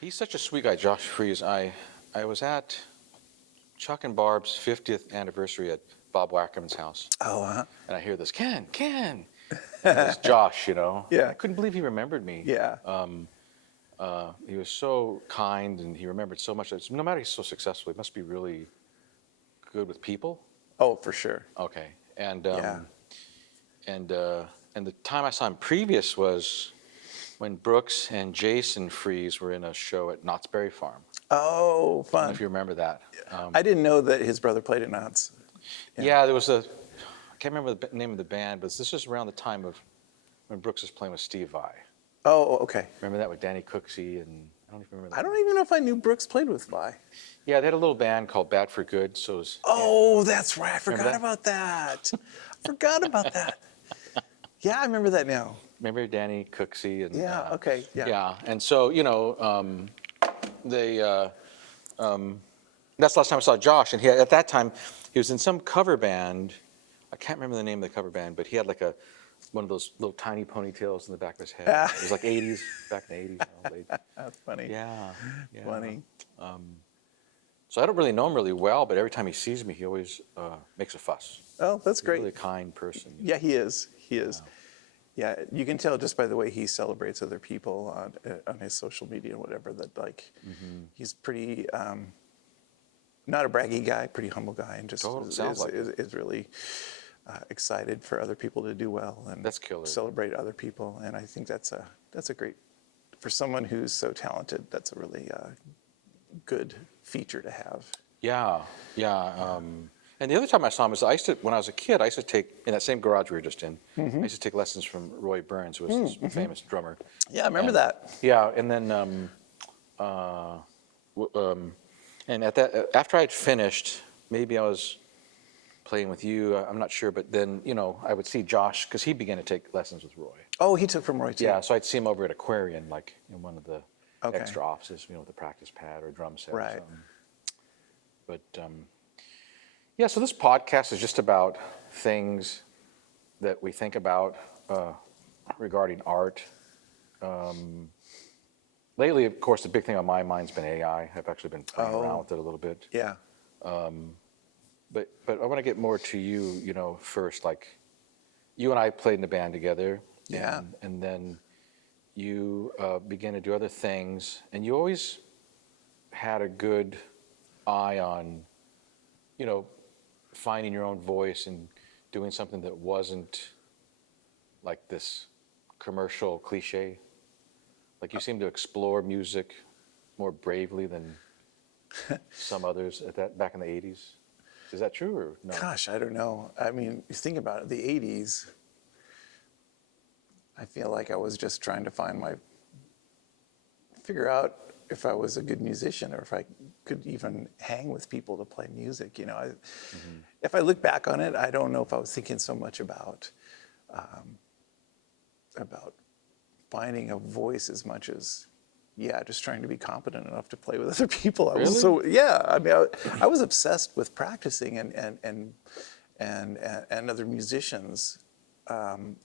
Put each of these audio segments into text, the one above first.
He's such a sweet guy, Josh Freeze. I was at Chuck and Barb's 50th anniversary at Bob Wackerman's house. Oh, uh-huh. And I hear this, Ken. And it was Josh, Yeah. I couldn't believe he remembered me. Yeah. He was so kind and he remembered so much. No matter he's so successful, he must be really good with people. Oh, for sure. Okay. And Yeah. and the time I saw him previous was when Brooks and Jason Freeze were in a show at Knott's Berry Farm. Oh, I don't know fun. if you remember that. I didn't know that his brother played at Knott's. Yeah, there was I can't remember the name of the band, but this was around the time of when Brooks was playing with Steve Vai. Oh, okay. Remember that with Danny Cooksey and I don't even remember that. I don't even know if I knew Brooks played with Vi. Yeah, they had a little band called Bad for Good. So it was, Oh, that's right. I forgot that? about that. Forgot about that. Yeah, I remember that now. remember Danny Cooksey and Yeah, okay. Yeah. yeah, and so they that's the last time I saw Josh, and at that time he was in some cover band. I can't remember the name of the cover band, but he had like one of those little tiny ponytails in the back of his head. It was like 80s, back in the 80s. That's funny. Yeah, yeah. Funny. So I don't really know him really well, but every time he sees me, he always makes a fuss. Oh, that's He's a great. really kind person. Yeah, he is. He is. Yeah, you can tell just by the way he celebrates other people on his social media and whatever that he's pretty not a braggy guy, pretty humble guy, and just is really excited for other people to do well and That's killer. celebrate other people. And I think that's a great, for someone who's so talented, that's a really good feature to have. Yeah, yeah. And the other time I saw him was when I was a kid, I used to take, in that same garage we were just in, I used to take lessons from Roy Burns, who was this famous drummer. Yeah, I remember that. Yeah, and then, and after I'd finished, maybe I was playing with you, I'm not sure, but then, I would see Josh, because he began to take lessons with Roy. Oh, he took from Roy too. Yeah, so I'd see him over at Aquarian, like in one of the Okay. extra offices, with a practice pad or drum set or Right. something. But yeah, so this podcast is just about things that we think about regarding art. Lately, of course, the big thing on my mind's been AI. I've actually been playing around with it a little bit. Yeah. But I want to get more to you, first. Like, you and I played in the band together. Yeah. And then you began to do other things, and you always had a good eye on, finding your own voice and doing something that wasn't like this commercial cliche. Like, you seem to explore music more bravely than some others back in the 80s. Is that true or no? Gosh, I don't know. I mean, you think about it, the 80s, I feel like I was just trying to figure out if I was a good musician or if I could even hang with people to play music. If I look back on it, I don't know if I was thinking so much about finding a voice as much as, just trying to be competent enough to play with other people. I was I was obsessed with practicing and other musicians,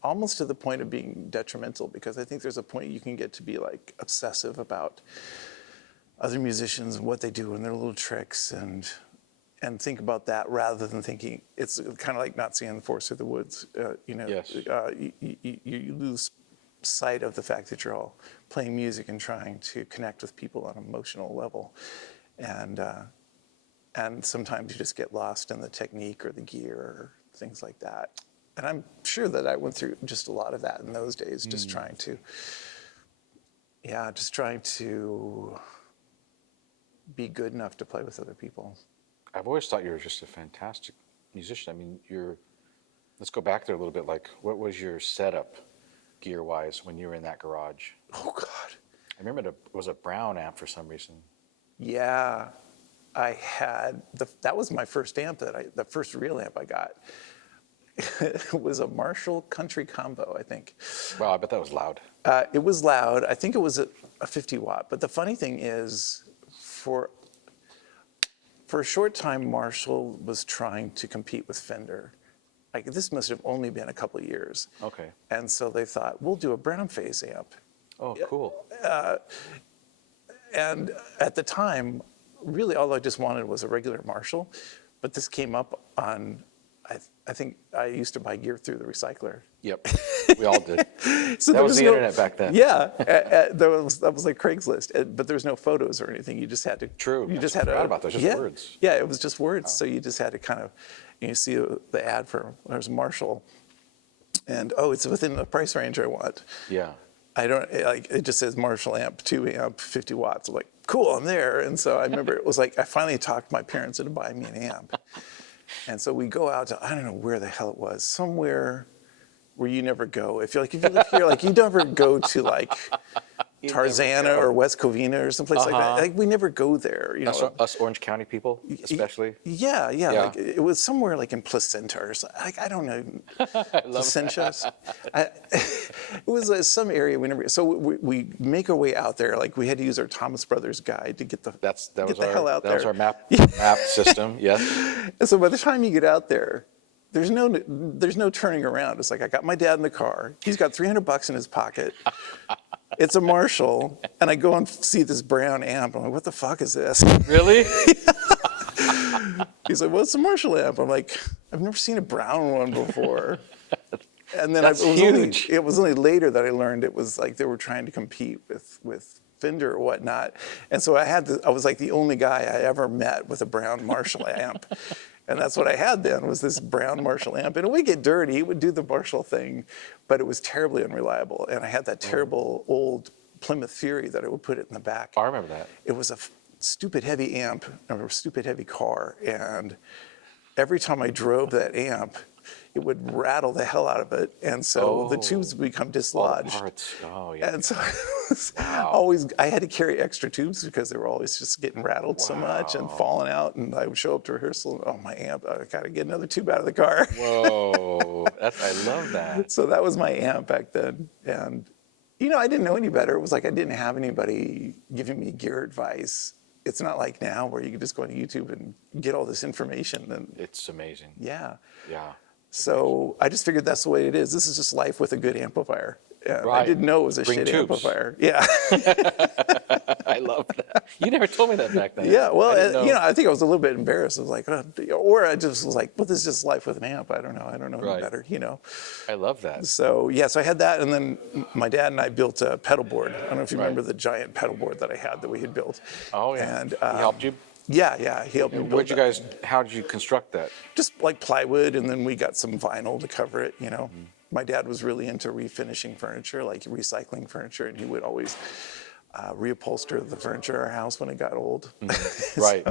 almost to the point of being detrimental, because I think there's a point you can get to be like obsessive about other musicians and what they do and their little tricks and think about that rather than thinking, it's kind of like not seeing the forest through the woods. Yes. You lose sight of the fact that you're all playing music and trying to connect with people on an emotional level. And sometimes you just get lost in the technique or the gear or things like that. And I'm sure that I went through just a lot of that in those days, just trying to be good enough to play with other people. I've always thought you were just a fantastic musician. I mean, let's go back there a little bit. Like, what was your setup gear-wise when you were in that garage? Oh, God. I remember it was a Brown amp for some reason. Yeah, I had, that was my first amp the first real amp I got. It was a Marshall Country Combo, I think. Wow, I bet that was loud. It was loud. I think it was a 50 watt. But the funny thing is, for a short time, Marshall was trying to compete with Fender. Like, this must have only been a couple of years. Okay. And so they thought, we'll do a brown phase amp. Oh, cool. And at the time, really all I just wanted was a regular Marshall, but this came up on, I think I used to buy gear through the recycler. Yep, we all did. So That was the internet back then. Yeah, that was like Craigslist, but there was no photos or anything. You just had to. True. You just I had to. forgot about those, just yeah, words. Yeah, it was just words. So you just had to kind of, you see the ad for there's Marshall, and it's within the price range I want. Yeah. I don't like it. Just says Marshall amp, 2 amp, 50 watts. I'm like, cool, I'm there. And so I remember it was like I finally talked my parents into buying me an amp, and so we go out to I don't know where the hell it was, somewhere where you never go. If you live here, like you never go to like Tarzana or West Covina or someplace like that. Like we never go there. You know, Us Orange County people, especially. Yeah. Like, it was somewhere like in Placenta or something. Like I don't know. I love Placentia. It was some area we never. So we make our way out there. Like we had to use our Thomas Brothers guide to get the hell out there. That was our map system. Yes. And so by the time you get out there, there's no turning around. It's like I got my dad in the car. He's got $300 in his pocket. It's a Marshall, and I go and see this brown amp. I'm like, what the fuck is this? Really? He's like, well, it's a Marshall amp. I'm like, I've never seen a brown one before. And then That's huge. It was only later that I learned it was like they were trying to compete with Fender or whatnot. And so I was like the only guy I ever met with a brown Marshall amp. And that's what I had then was this brown Marshall amp. And it would get dirty. It would do the Marshall thing, but it was terribly unreliable. And I had that terrible old Plymouth Fury that I would put it in the back. I remember that. It was a stupid heavy amp or a stupid heavy car. And every time I drove that amp, it would rattle the hell out of it. And so the tubes would become dislodged. All the parts. Oh, yeah. And so I had to carry extra tubes because they were always just getting rattled so much and falling out. And I would show up to rehearsal and, oh, my amp, I got to get another tube out of the car. Whoa, I love that. So that was my amp back then. And, I didn't know any better. It was like I didn't have anybody giving me gear advice. It's not like now where you can just go on YouTube and get all this information. And It's amazing. yeah. Yeah. So I just figured that's the way it is. This is just life with a good amplifier. Yeah, Right. I didn't know it was a Bring shitty tubes. amplifier. Yeah. I love that. You never told me that back then. Yeah. Well, I didn't know. I think I was a little bit embarrassed. I was like, or I just was like, well, this is just life with an amp. I don't know. Any Right. better, I love that. So, so I had that. And then my dad and I built a pedal board. I don't know if you remember the giant pedal board that I had that we had built. Oh, yeah. And He helped you? Yeah. He helped me build How did you construct that? just like plywood, and then we got some vinyl to cover it, My dad was really into refinishing furniture, like recycling furniture, and he would always reupholster the furniture in our house when it got old. Right.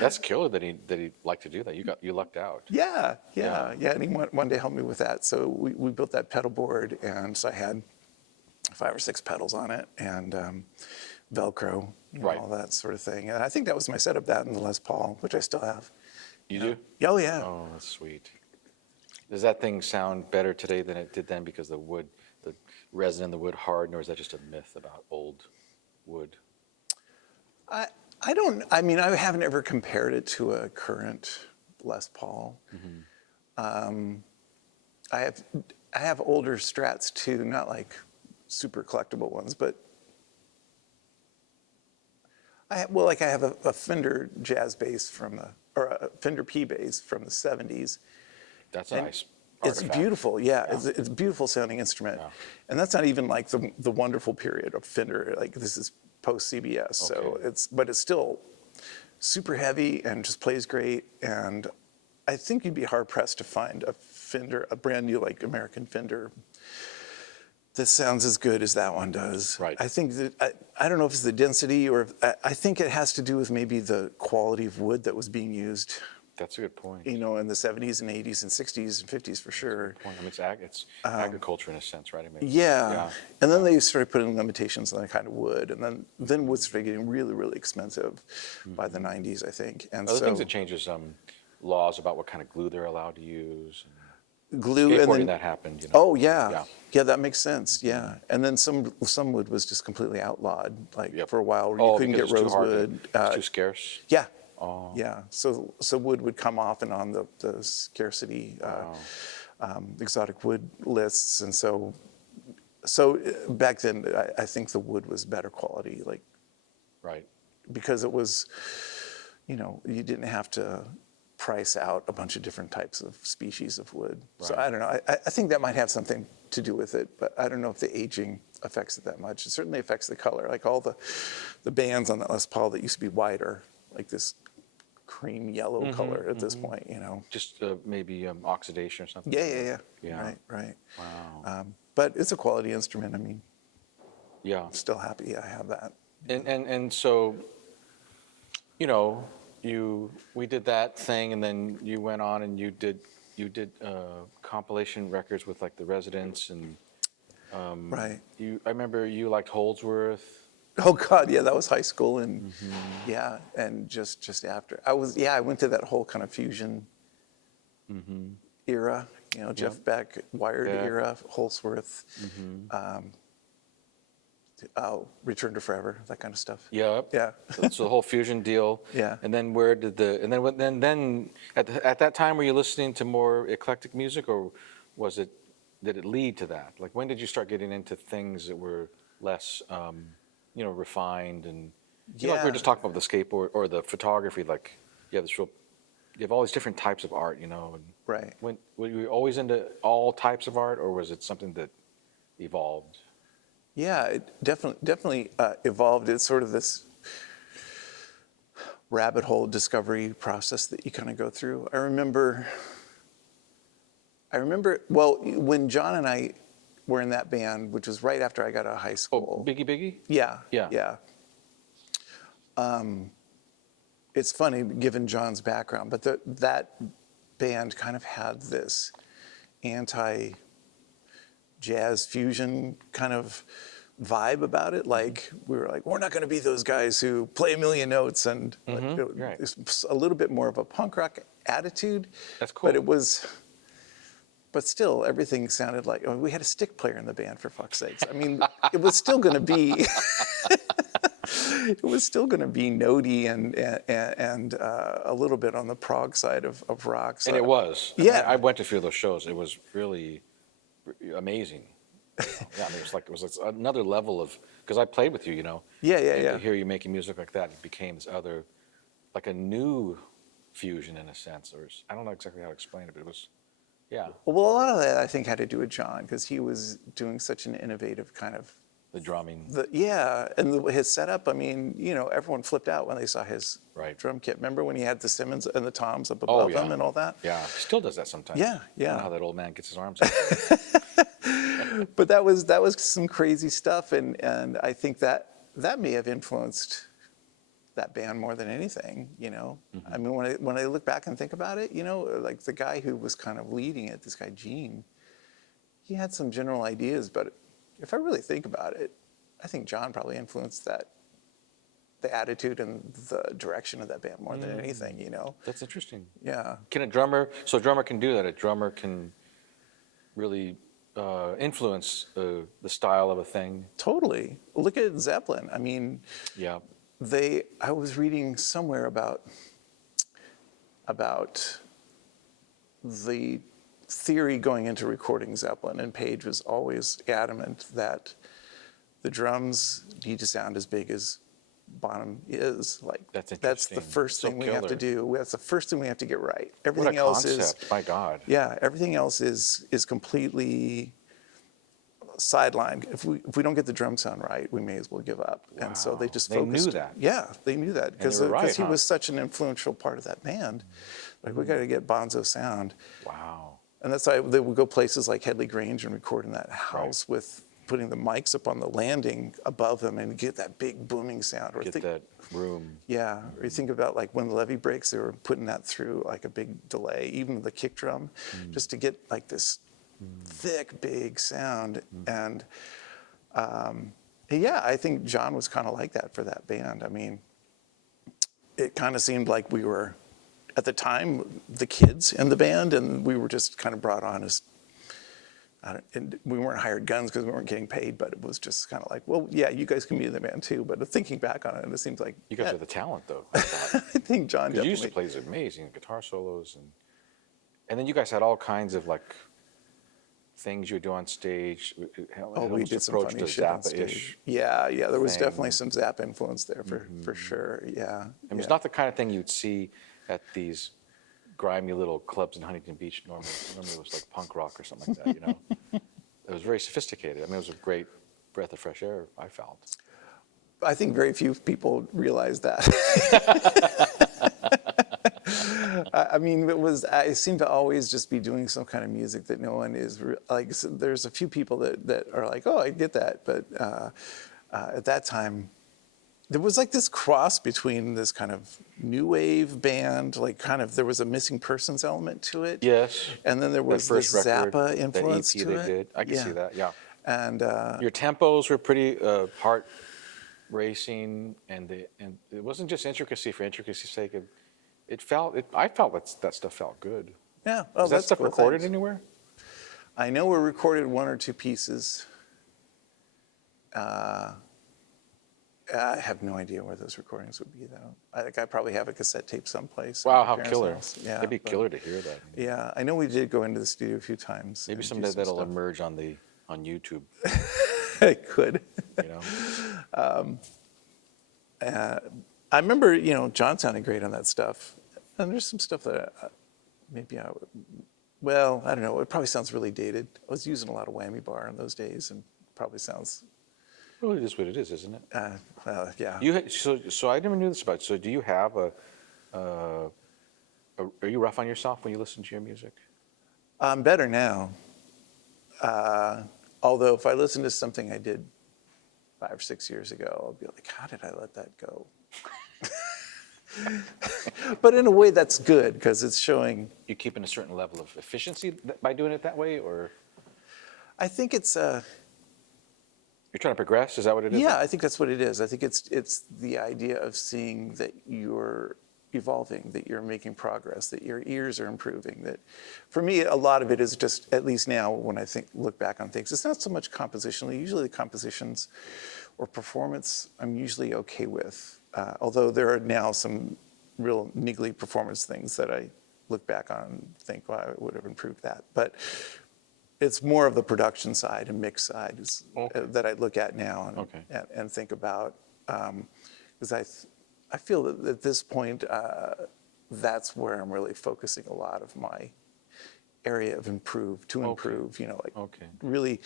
That's killer that he liked to do that. You lucked out. Yeah, and he one day helped me with that. So we built that pedal board, and so I had 5 or 6 pedals on it, and Velcro, Right. all that sort of thing. And I think that was my setup, that and the Les Paul, which I still have. You do? Oh, yeah. Oh, that's sweet. Does that thing sound better today than it did then because the resin in the wood hardened, or is that just a myth about old wood? I haven't ever compared it to a current Les Paul. I have older Strats too, not like super collectible ones, but I have a Fender jazz bass or a Fender P bass from the 70s. That's a nice It's artifact. beautiful, yeah. It's a beautiful sounding instrument. Yeah. And that's not even like the wonderful period of Fender. Like this is post CBS, so but it's still super heavy and just plays great. And I think you'd be hard pressed to find a brand new like American Fender that sounds as good as that one does. Right. I think that I don't know if it's the density or I think it has to do with maybe the quality of wood that was being used. That's a good point. In the 70s and 80s and 60s and 50s for sure. I mean, it's agriculture in a sense, right? I mean, Yeah. And then they started putting limitations on that kind of wood, and then wood started getting really, really expensive by the 90s, I think. And Other things that changes laws about what kind of glue they're allowed to use. glue, Skateboarding and then that happened. oh yeah, that makes sense. Yeah, and then some wood was just completely outlawed, like for a while. Where you couldn't get because it's too hard rosewood. it's too scarce. Yeah. Oh. Yeah. So wood would come off and on the scarcity exotic wood lists, and so back then I think the wood was better quality. Like, Right. because it was, you didn't have to price out a bunch of different types of species of wood. So Right. I don't know. I think that might have something to do with it, but I don't know if the aging affects it that much. It certainly affects the color. Like all the bands on that Les Paul that used to be whiter, like this cream yellow color at this point, Just maybe oxidation or something. Yeah. Yeah. Right. Wow. But it's a quality instrument. I mean, Yeah. I'm still happy I have that. And so, we did that thing, and then you went on and you did compilation records with like the Residents, and Right. I remember you liked Holdsworth. Oh God, yeah, that was high school, and yeah, and just after I went to that whole kind of fusion era, Jeff Beck, Wired Yeah. era, Holdsworth, Return to Forever, that kind of stuff. Yeah. Yeah. So the whole fusion deal. Yeah. And then then at that time, were you listening to more eclectic music, or did it lead to that? Like, when did you start getting into things that were less, refined, and like we were Yeah. just talking about the skateboard or the photography, like you have all these different types of art, and Right. were you always into all types of art, or was it something that evolved? Yeah, it definitely evolved. It's sort of this rabbit hole discovery process that you kind of go through. I remember, well, when John and I were in that band, which was right after I got out of high school. Biggie? Yeah. Yeah. It's funny, given John's background, but that band kind of had this anti-jazz fusion kind of vibe about it. Like, we were like, we're not going to be those guys who play a million notes, and right. it's a little bit more of a punk rock attitude. That's cool. But still, everything sounded like, we had a stick player in the band, for fuck's sakes. I mean, it was still going to be, notey and a little bit on the prog side of rock. So, And it was. Yeah. I went to a few of those shows. It was really amazing. Yeah, I mean, it was another level of, because I played with you, Yeah. and to hear you making music like that, it became this other, like a new fusion in a sense, or I don't know exactly how to explain it, but it was, yeah, Well, a lot of that I think had to do with John, because he was doing such an innovative kind of, the drumming. his setup. I mean, everyone flipped out when they saw his Right. drum kit. Remember when he had the Simmons and the toms up above him and all that? Yeah, he still does that sometimes. Yeah. I don't know how that old man gets his arms out. But that was some crazy stuff, and I think that may have influenced that band more than anything. I mean, when I look back and think about it, like the guy who was kind of leading it, this guy Gene, he had some general ideas, but if I really think about it, I think John probably influenced the attitude and the direction of that band more than anything. That's interesting. Yeah. So a drummer can do that. A drummer can really influence the style of a thing. Totally. Look at Zeppelin. I mean, Yeah. I was reading somewhere about the theory going into recording Zeppelin, and Page was always adamant that the drums need to sound as big as Bonham is. Like, That's the interesting. first So thing we have to killer. do. That's the first thing we have to get right. What Everything a else concept! is, My God. yeah, everything else is completely sidelined. If we don't get the drum sound right, we may as well give up. And so they Wow. just They focused. knew that. Yeah, they knew that because they were right, he huh? was such an influential part of that band. Like, we got to get Bonzo sound. Wow. And that's why they would go places like Headley Grange and record in that house with putting the mics up on the landing above them and get that big booming sound. Or Get that room. yeah, or you think about like when the levee breaks, they were putting that through like a big delay, even the kick drum, just to get like this thick, big sound. And yeah, I think John was kind of like that for that band. I mean, it kind of seemed like we were, at the time, the kids in the band, and we were just kind of brought on as, and we weren't hired guns because we weren't getting paid, but it was just kind of like, well, yeah, you guys can be in the band too. But thinking back on it, it seems like You guys yeah, are the talent, though. I thought. I think John Because definitely. you used to play these amazing guitar solos, and then you guys had all kinds of like things you would do on stage. Oh, we did some funny shit on stage. Yeah, there was definitely some Zappa influence there for sure. Yeah. And it's not the kind of thing you'd see at these grimy little clubs in Huntington Beach. Normally it was like punk rock or something like that, you know. It was very sophisticated. I mean, it was a great breath of fresh air, I felt. I think very few people realize that. I mean, I seem to always just be doing some kind of music that no one is like. So there's a few people that are like, oh, I get that, but at that time, there was like this cross between this kind of new wave band, like kind of there was a missing persons element to it. Yes. And then there was this Zappa influence that EP to they it. did. I can see that. Yeah. And your tempos were pretty heart racing, and it wasn't just intricacy for intricacy's sake. I felt that stuff felt good. Yeah. Oh, is that stuff recorded anywhere? I know we recorded one or two pieces. I have no idea where those recordings would be, though. I think I probably have a cassette tape someplace. Wow, how killer. Yeah, It'd be killer to hear that. Yeah, I know we did go into the studio a few times. Maybe someday that'll emerge on YouTube. It could. You know? I remember, John sounded great on that stuff. And there's some stuff that maybe I would, well, I don't know. It probably sounds really dated. I was using a lot of whammy bar in those days, and probably sounds. Well, it is what it is, isn't it? Well, yeah. So I never knew this about you. So do you have are you rough on yourself when you listen to your music? I'm better now. Although if I listen to something I did 5 or 6 years ago, I'll be like, how did I let that go? But in a way, that's good because it's showing. You keeping a certain level of efficiency by doing it that way, or? I think it's. You're trying to progress? Is that what it is? Yeah, I think that's what it is. I think it's the idea of seeing that you're evolving, that you're making progress, that your ears are improving. That, for me, a lot of it is just, at least now when I look back on things, it's not so much compositionally. Usually the compositions or performance I'm usually okay with, although there are now some real niggly performance things that I look back on and think, well, I would have improved that. But it's more of the production side and mix side that I look at now and think about. Because I feel that at this point, that's where I'm really focusing a lot of my area of improve. Really,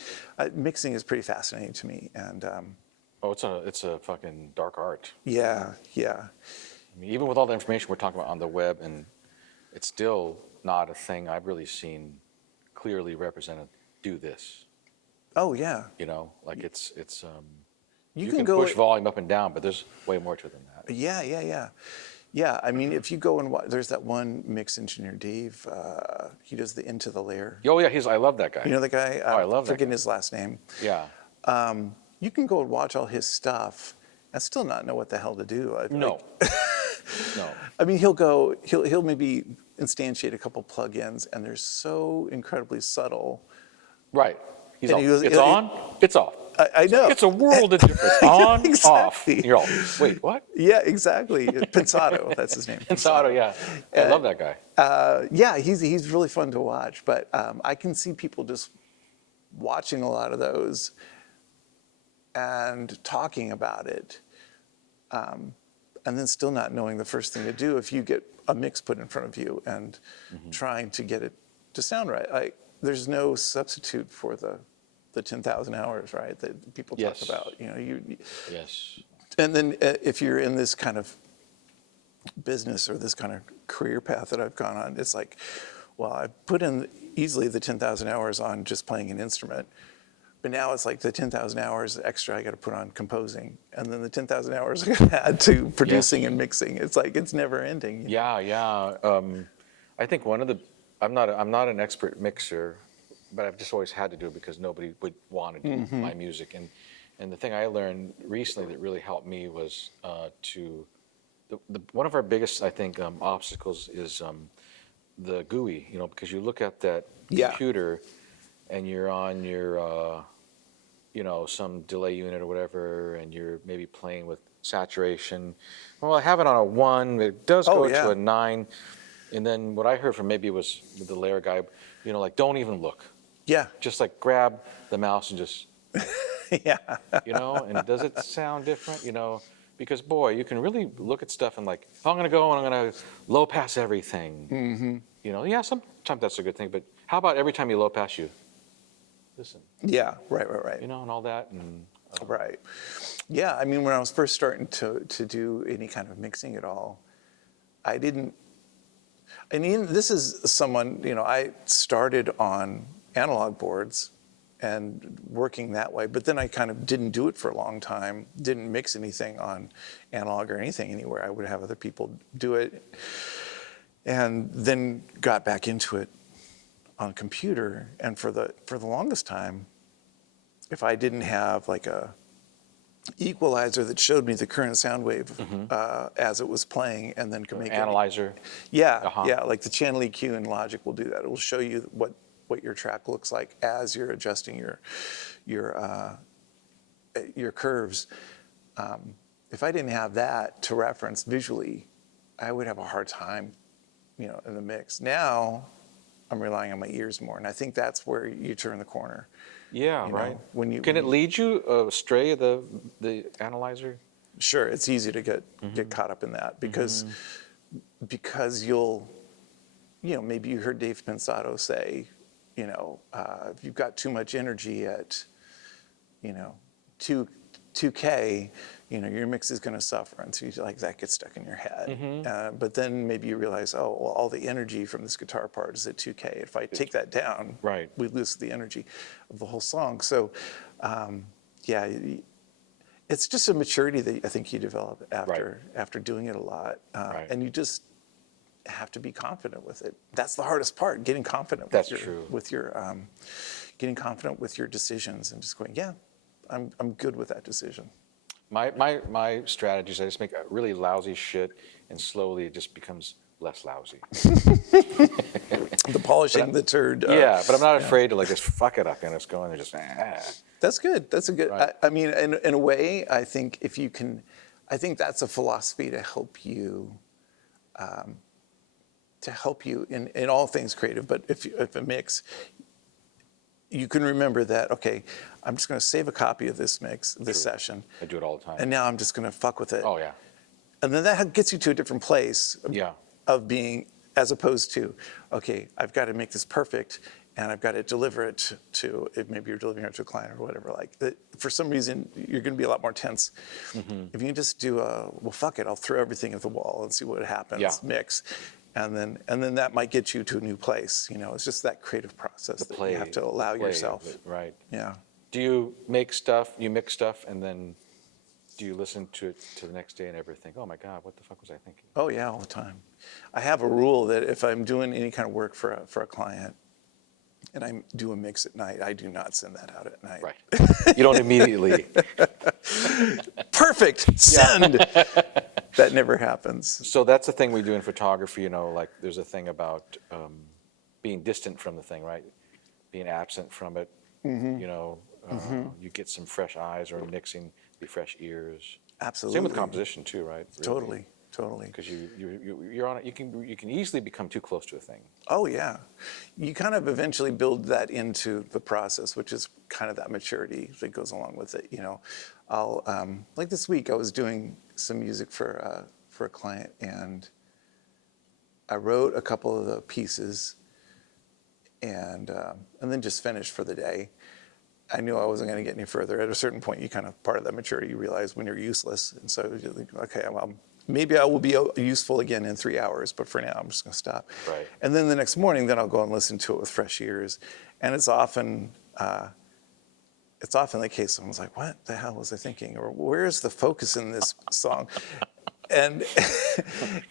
mixing is pretty fascinating to me. And it's a fucking dark art. Yeah. I mean, even with all the information we're talking about on the web, and it's still not a thing I've really seen clearly represented. Do this. Oh yeah. Like it's you can push volume up and down, but there's way more to it than that. Yeah. I mean, if you go and watch, there's that one mix engineer, Dave. He does the Into the Layer. Oh yeah, I love that guy. You know the guy? I love that guy. Forgetting his last name. Yeah. You can go and watch all his stuff and still not know what the hell to do. No. No. I mean, he'll maybe instantiate a couple plugins, and they're so incredibly subtle. Right. It's on, it's off. I know. It's a world of difference. On, exactly. Off. You're all, wait, what? Yeah, exactly. Pensato, that's his name. Pensato, yeah. I love that guy. Yeah, he's really fun to watch. But I can see people just watching a lot of those and talking about it, and then still not knowing the first thing to do if you get a mix put in front of you and trying to get it to sound right. There's no substitute for the 10,000 hours, right? That people talk about. Yes. And then if you're in this kind of business or this kind of career path that I've gone on, it's like, well, I put in easily the 10,000 hours on just playing an instrument, but now it's like the 10,000 hours extra I got to put on composing, and then the 10,000 hours I got to add to producing and mixing. It's like it's never ending. Yeah. I think I'm not an expert mixer, but I've just always had to do it because nobody would want to do my music. And the thing I learned recently that really helped me was one of our biggest, I think, obstacles is the GUI. Because you look at that computer and you're on your some delay unit or whatever, and you're maybe playing with saturation. Well, I have it on a 1. It does go to a 9. And then what I heard from maybe it was the layer guy, like, don't even look. Yeah. Just like grab the mouse and just, Yeah. and does it sound different, Because boy, you can really look at stuff and like, oh, I'm going to go and I'm going to low pass everything. Mm-hmm. Yeah, sometimes that's a good thing, but how about every time you low pass, you listen? Yeah. Right. And all that. And Right. Yeah. I mean, when I was first starting to do any kind of mixing at all, I didn't. I mean, this is someone, I started on analog boards and working that way, but then I kind of didn't do it for a long time, didn't mix anything on analog or anything anywhere. I would have other people do it, and then got back into it on computer. And for the longest time, if I didn't have like a equalizer that showed me the current sound wave as it was playing, and then could make analyzer. Yeah, like the channel EQ in Logic will do that. It will show you what your track looks like as you're adjusting your curves. If I didn't have that to reference visually, I would have a hard time, in the mix. Now, I'm relying on my ears more, and I think that's where you turn the corner. Yeah, right. Can it lead you astray, the analyzer? Sure, it's easy to get caught up in that because you'll, maybe you heard Dave Pensato say, if you've got too much energy at, 2K, your mix is going to suffer, and so that gets stuck in your head. But then maybe you realize, oh, well, all the energy from this guitar part is at 2K. If I take that down, right, we lose the energy of the whole song. So, it's just a maturity that I think you develop after doing it a lot, and you just have to be confident with it. That's the hardest part: getting confident. Getting confident with your decisions and just going, yeah, I'm good with that decision. My strategy is I just make really lousy shit, and slowly it just becomes less lousy. The polishing the turd. But I'm not afraid to just fuck it up and it's going. Just That's good. That's a good. Right. I mean, in a way, I think if you can, I think that's a philosophy to help you. In all things creative, but if a mix, you can remember that, okay, I'm just going to save a copy of this mix, this session. I do it all the time. And now I'm just going to fuck with it. Oh, yeah. And then that gets you to a different place of being, as opposed to, okay, I've got to make this perfect, and I've got to deliver it to, if maybe you're delivering it to a client or whatever. For some reason, you're going to be a lot more tense. If you can just do well, fuck it, I'll throw everything at the wall and see what happens, mix. And then that might get you to a new place. It's just that creative process that you have to allow yourself. Right. Yeah. Do you make stuff, you mix stuff, and then do you listen to it to the next day and ever think, oh my God, what the fuck was I thinking? Oh yeah, all the time. I have a rule that if I'm doing any kind of work for a client and I do a mix at night, I do not send that out at night. Right. You don't immediately. Perfect. Send. That never happens. So that's the thing we do in photography, there's a thing about being distant from the thing, right? Being absent from it. You get some fresh eyes, or mixing, be fresh ears. Absolutely. Same with composition too, right? Really. Totally. Because you're on it. You can easily become too close to a thing. Oh yeah, you kind of eventually build that into the process, which is kind of that maturity that goes along with it. I'll like this week I was doing some music for a client, and I wrote a couple of the pieces, and then just finished for the day. I knew I wasn't going to get any further. At a certain point, you kind of, part of that maturity, you realize when you're useless. And so you're like, okay, well, maybe I will be useful again in 3 hours, but for now, I'm just going to stop. Right. And then the next morning, then I'll go and listen to it with fresh ears. And it's often the case someone's like, what the hell was I thinking? Or where's the focus in this song? And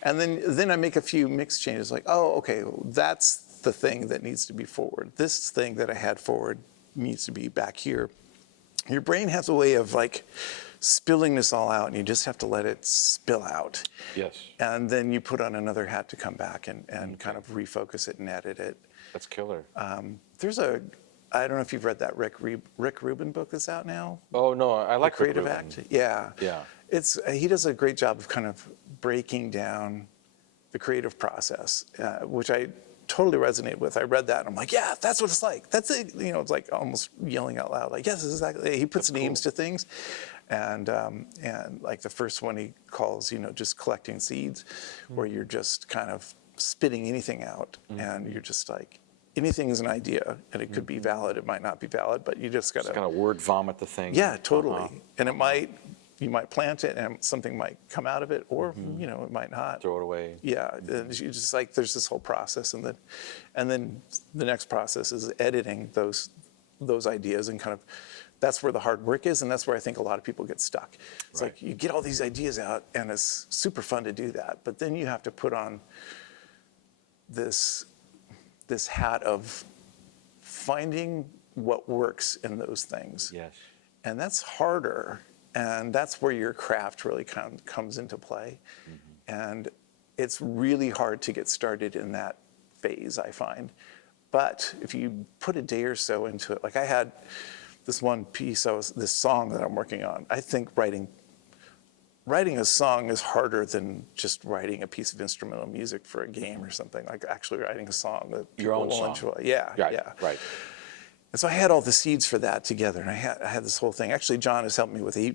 and then I make a few mix changes, like, oh, okay, that's the thing that needs to be forward. This thing that I had forward needs to be back here. Your brain has a way of spilling this all out, and you just have to let it spill out. Yes. And then you put on another hat to come back and kind of refocus it and edit it. That's killer. There's I don't know if you've read that Rick Rubin book that's out now. Oh no, I like The Creative Rick Act. Rubin. Yeah. Yeah. He does a great job of kind of breaking down the creative process, which I totally resonated with. I read that and I'm like, yeah, that's what it's like. That's it. You know, it's like almost yelling out loud, like, yes, exactly. He puts names to things, and like the first one he calls, you know, just collecting seeds, where you're just kind of spitting anything out, and you're just like, anything is an idea, and it could be valid, it might not be valid, but you just got to kind of word vomit the thing. Yeah, totally. And it might, you might plant it and something might come out of it, or, you know, it might not. Throw it away. Yeah, and you just like, there's this whole process, and then the next process is editing those ideas, and kind of, that's where the hard work is, and that's where I think a lot of people get stuck. It's like, you get all these ideas out, and it's super fun to do that, but then you have to put on this hat of finding what works in those things. Yes. And that's harder, and that's where your craft really comes into play. And it's really hard to get started in that phase, I find. But if you put a day or so into it, like I had this one piece, this song that I'm working on. I think writing a song is harder than just writing a piece of instrumental music for a game or something. Like actually writing a song that people Your own will song. enjoy. Yeah, Right, yeah. right. And so I had all the seeds for that together, and I had this whole thing. Actually, John has helped me with it.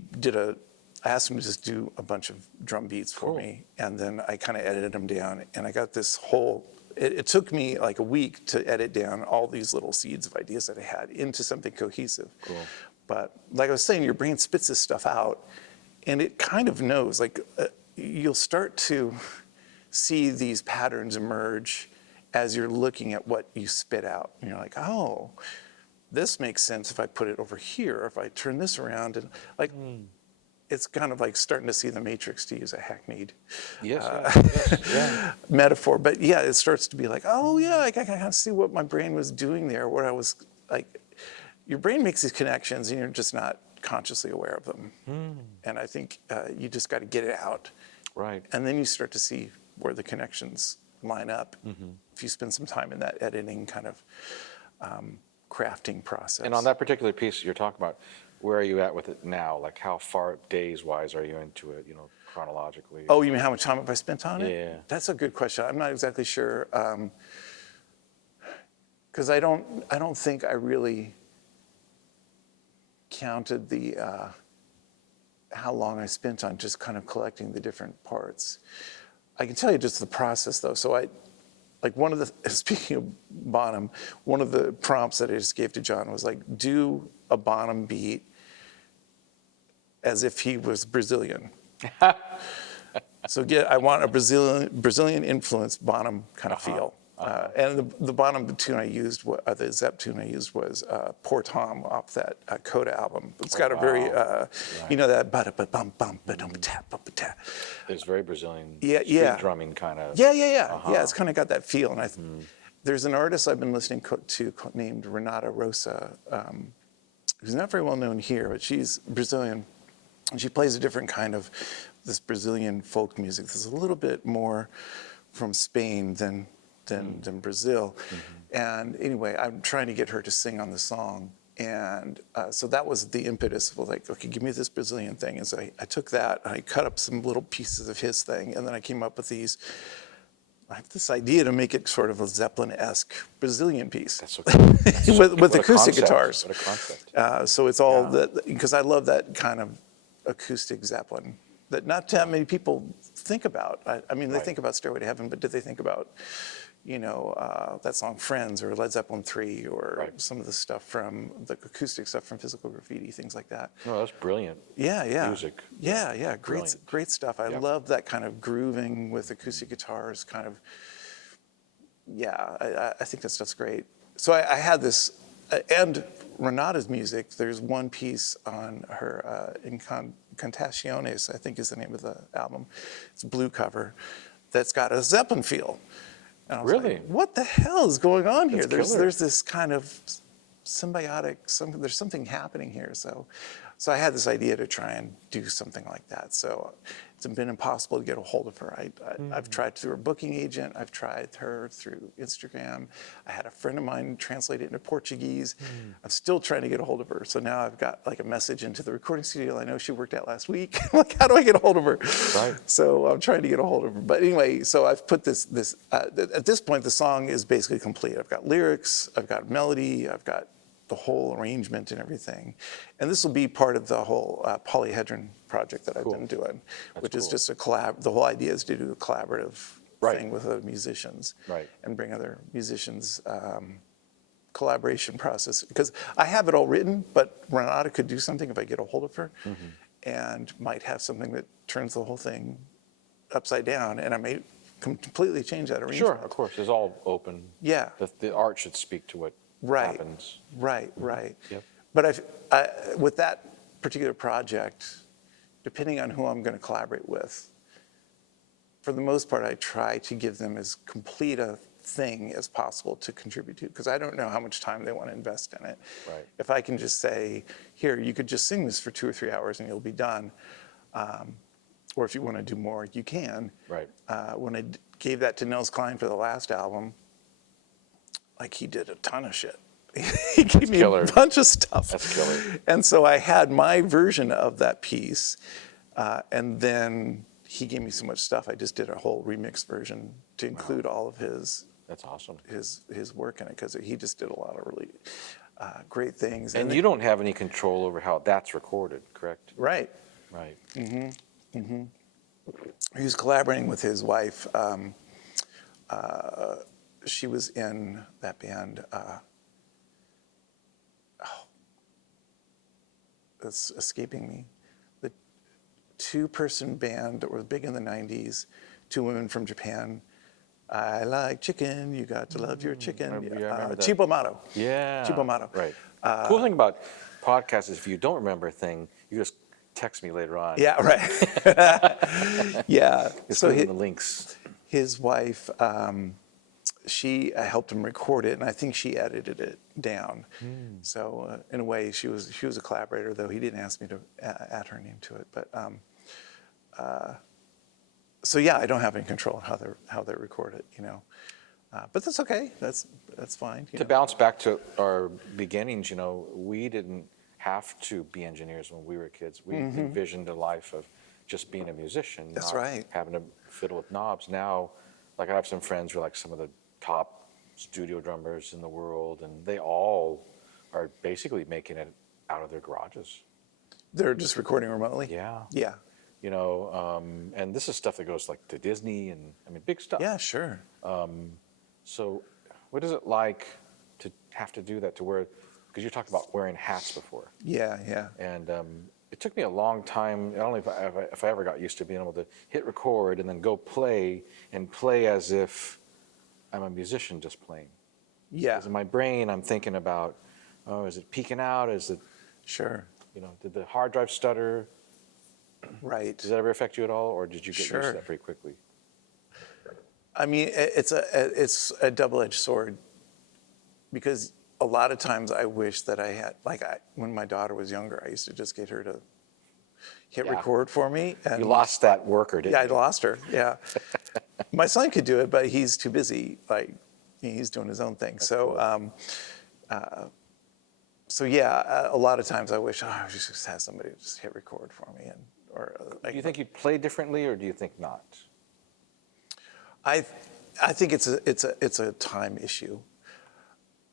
I asked him to just do a bunch of drum beats for me, and then I kind of edited them down, and I got this whole, it took me like a week to edit down all these little seeds of ideas that I had into something cohesive. Cool. But like I was saying, your brain spits this stuff out, and it kind of knows, like you'll start to see these patterns emerge as you're looking at what you spit out. And you're like, oh, this makes sense if I put it over here, or if I turn this around, and like, it's kind of like starting to see the Matrix, to use a hackneyed metaphor. But yeah, it starts to be like, oh yeah, I kind of see what my brain was doing there, where I was like, your brain makes these connections and you're just not consciously aware of them. And I think you just got to get it out. Right. And then you start to see where the connections line up if you spend some time in that editing kind of crafting process. And on that particular piece you're talking about, where are you at with it now? Like how far days-wise are you into it, you know, chronologically? Oh, you mean how much time have I spent on it? Yeah. That's a good question. I'm not exactly sure, because I don't think I really counted the how long I spent on just kind of collecting the different parts. I can tell you just the process though. So one of the, speaking of Bonham, one of the prompts that I just gave to John was like, do a Bonham beat as if he was Brazilian. So I want a Brazilian influenced Bonham kind of feel. And the Bonham tune I used, the Zepp tune I used was Poor Tom off that Coda album. It's got a very, you know, that ba-da-ba-bum-bum-ba-dum-ba-tap-ba-ba-tap. There's very Brazilian street drumming kind of. Yeah. Yeah, it's kind of got that feel. And there's an artist I've been listening to named Renata Rosa, who's not very well known here, but she's Brazilian. And she plays a different kind of this Brazilian folk music. There's a little bit more from Spain than Brazil. And anyway, I'm trying to get her to sing on the song. And so that was the impetus of like, okay, give me this Brazilian thing. And so I took that, and I cut up some little pieces of his thing, and then I came up with I have this idea to make it sort of a Zeppelin-esque Brazilian piece. That's okay. with acoustic guitars. What a concept. So it's all that, because I love that kind of acoustic Zeppelin that not that many people think about. I mean, they think about Stairway to Heaven, but did they think about, you know, that song Friends or Led Zeppelin 3 or some of the stuff from the acoustic stuff from Physical Graffiti, things like that. No, that's brilliant. Yeah. Music. Yeah. Brilliant. Great stuff. I love that kind of grooving with acoustic guitars, kind of. Yeah, I think that stuff's great. So I had this, and Renata's music, there's one piece on her Incantaciones, I think is the name of the album. It's a blue cover that's got a Zeppelin feel. And I was Really? like, what the hell is going on here? That's killer. There's this kind of symbiotic, there's something happening here. So So I had this idea to try and do something like that. So it's been impossible to get a hold of her. I've tried through her booking agent. I've tried her through Instagram. I had a friend of mine translate it into Portuguese. I'm still trying to get a hold of her. So now I've got like a message into the recording studio I know she worked at last week. Like, how do I get a hold of her? Right. So I'm trying to get a hold of her. But anyway, so I've put this at this point, the song is basically complete. I've got lyrics, I've got melody, I've got the whole arrangement and everything. And this will be part of the whole polyhedron project that I've been doing, which is just a collab. The whole idea is to do a collaborative thing with other musicians and bring other musicians collaboration process. Because I have it all written, but Renata could do something if I get a hold of her and might have something that turns the whole thing upside down. And I may completely change that arrangement. Sure, of course. It's all open. Yeah. The art should speak to what happens. Right. Yep. But with that particular project, depending on who I'm going to collaborate with, for the most part, I try to give them as complete a thing as possible to contribute to, because I don't know how much time they want to invest in it. Right. If I can just say, here, you could just sing this for 2 or 3 hours and you'll be done. Or if you want to do more, you can. Right. When I gave that to Nels Cline for the last album, like, he did a ton of shit. He gave me a bunch of stuff. That's killer. And so I had my version of that piece, and then he gave me so much stuff. I just did a whole remix version to include all of his. That's awesome. His work in it, because he just did a lot of really great things. And you don't have any control over how that's recorded, correct? Right. Right. He was collaborating with his wife. She was in that band. It's escaping me. The 2-person band that was big in the 90s, 2 women from Japan. I like chicken, you got to love your chicken. I remember that. Chibomato. Yeah. Chibomato. Right. Cool thing about podcasts is if you don't remember a thing, you just text me later on. Yeah, right. Yeah. Just So put in the links. his wife, she helped him record it, and I think she edited it down. So in a way, she was a collaborator, though he didn't ask me to add her name to it. But so yeah, I don't have any control of how they record it, but that's okay. That's fine. To bounce back to our beginnings, we didn't have to be engineers when we were kids. We envisioned a life of just being a musician. That's not right. having to fiddle with knobs. Now, like, I have some friends who are like some of the top studio drummers in the world, and they all are basically making it out of their garages. They're just recording remotely? Yeah. Yeah. And this is stuff that goes like to Disney and, big stuff. Yeah, sure. So what is it like to have to do that, to wear, because you talked about wearing hats before. Yeah, yeah. And it took me a long time. I don't know if I ever got used to being able to hit record and then go play as if I'm a musician just playing. Yeah. Because in my brain, I'm thinking about, is it peaking out? Is it, Sure. did the hard drive stutter? Right. Does that ever affect you at all, or did you get used to Sure. that pretty quickly? I mean, it's a double-edged sword, because a lot of times I wish that I had, when my daughter was younger, I used to just get her to hit record for me. And You lost that worker, didn't you? Yeah, I lost her. Yeah. My son could do it, but he's too busy. He's doing his own thing. That's so, cool. so yeah, a lot of times I wish I just had somebody just hit record for me, Do you think you'd play differently, or do you think not? I think it's a time issue.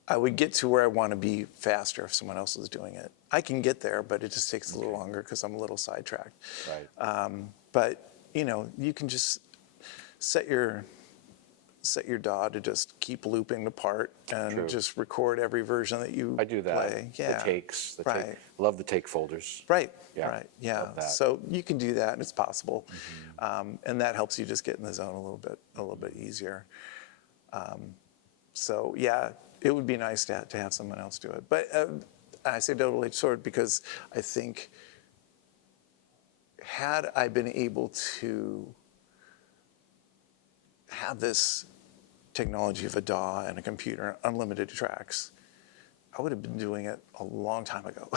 I would get to where I want to be faster if someone else is doing it. I can get there, but it just takes a little longer because I'm a little sidetracked. Right. But you can just set your DAW to just keep looping the part and True. just record every version that you I do that. play. Yeah. The takes. Right. Love the take folders. Right. Yeah, Right. Yeah. love that. So you can do that, and it's possible, and that helps you just get in the zone a little bit easier. So yeah, it would be nice to have someone else do it. But I say double-edged sword because I think had I been able to have this technology of a DAW and a computer, unlimited tracks, I would have been doing it a long time ago.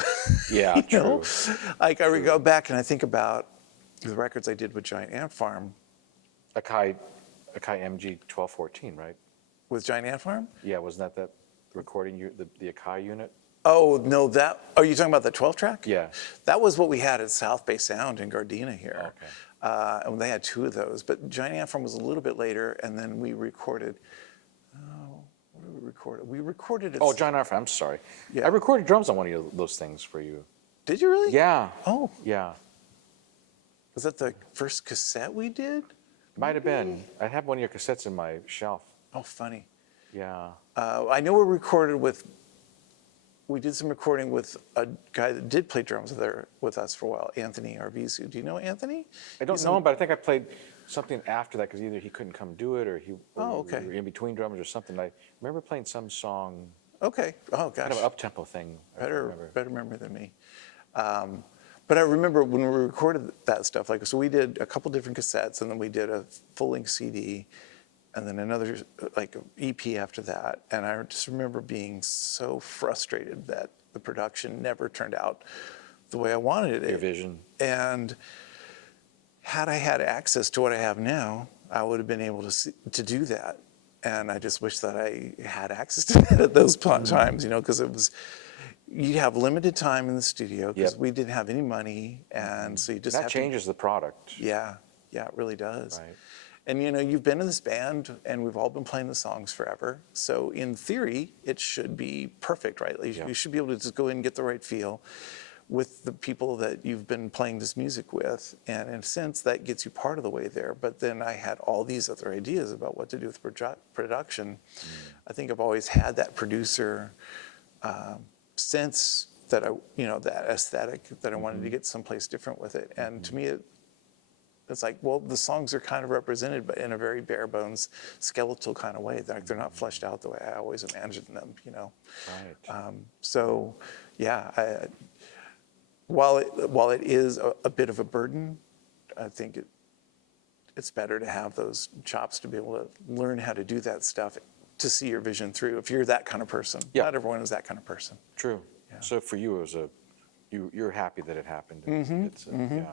Yeah, You true. know? Like I would go back and I think about the records I did with Giant Ant Farm. Akai MG 1214, right? With Giant Ant Farm? Yeah, wasn't that recording the Akai unit? Oh, no, are you talking about the 12 track? Yeah. That was what we had at South Bay Sound in Gardena here. Okay. And they had 2 of those. But Giant Ant Farm was a little bit later, and then we recorded, what did we record? We recorded it. Oh, John Arthur, I'm sorry. Yeah. I recorded drums on one of those things for you. Did you really? Yeah. Oh, Yeah. was that the first cassette we did? Might have been. I have one of your cassettes in my shelf. Oh, funny. Yeah. I know we did some recording with a guy that did play drums there with us for a while, Anthony Arvizu. Do you know Anthony? I don't know him, but I think I played something after that because either he couldn't come do it or we were in between drummers or something. I remember playing some song, Okay. Oh, gosh. kind of an up-tempo thing. I Better remember. memory than me. But I remember when we recorded that stuff, like, so we did a couple different cassettes, and then we did a full-length CD, and then another, like, EP after that. And I just remember being so frustrated that the production never turned out the way I wanted it. Your vision. And had I had access to what I have now, I would have been able to do that. And I just wish that I had access to that at those times, you know, because you have limited time in the studio because we didn't have any money, and so you just That changes the product. Yeah, it really does. Right. And you know, you've been in this band, and we've all been playing the songs forever. So in theory, it should be perfect, right? Like, you should be able to just go in and get the right feel with the people that you've been playing this music with, and in a sense, that gets you part of the way there. But then I had all these other ideas about what to do with production. I think I've always had that producer sense that that aesthetic that I wanted to get someplace different with it. And to me, it's like, well, the songs are kind of represented, but in a very bare bones, skeletal kind of way. They're not fleshed out the way I always imagined them, you know. Right. So, yeah, while it is a bit of a burden, I think it's better to have those chops to be able to learn how to do that stuff, to see your vision through. If you're that kind of person, not everyone is that kind of person. True. Yeah. So for you, it was you're happy that it happened. It's yeah.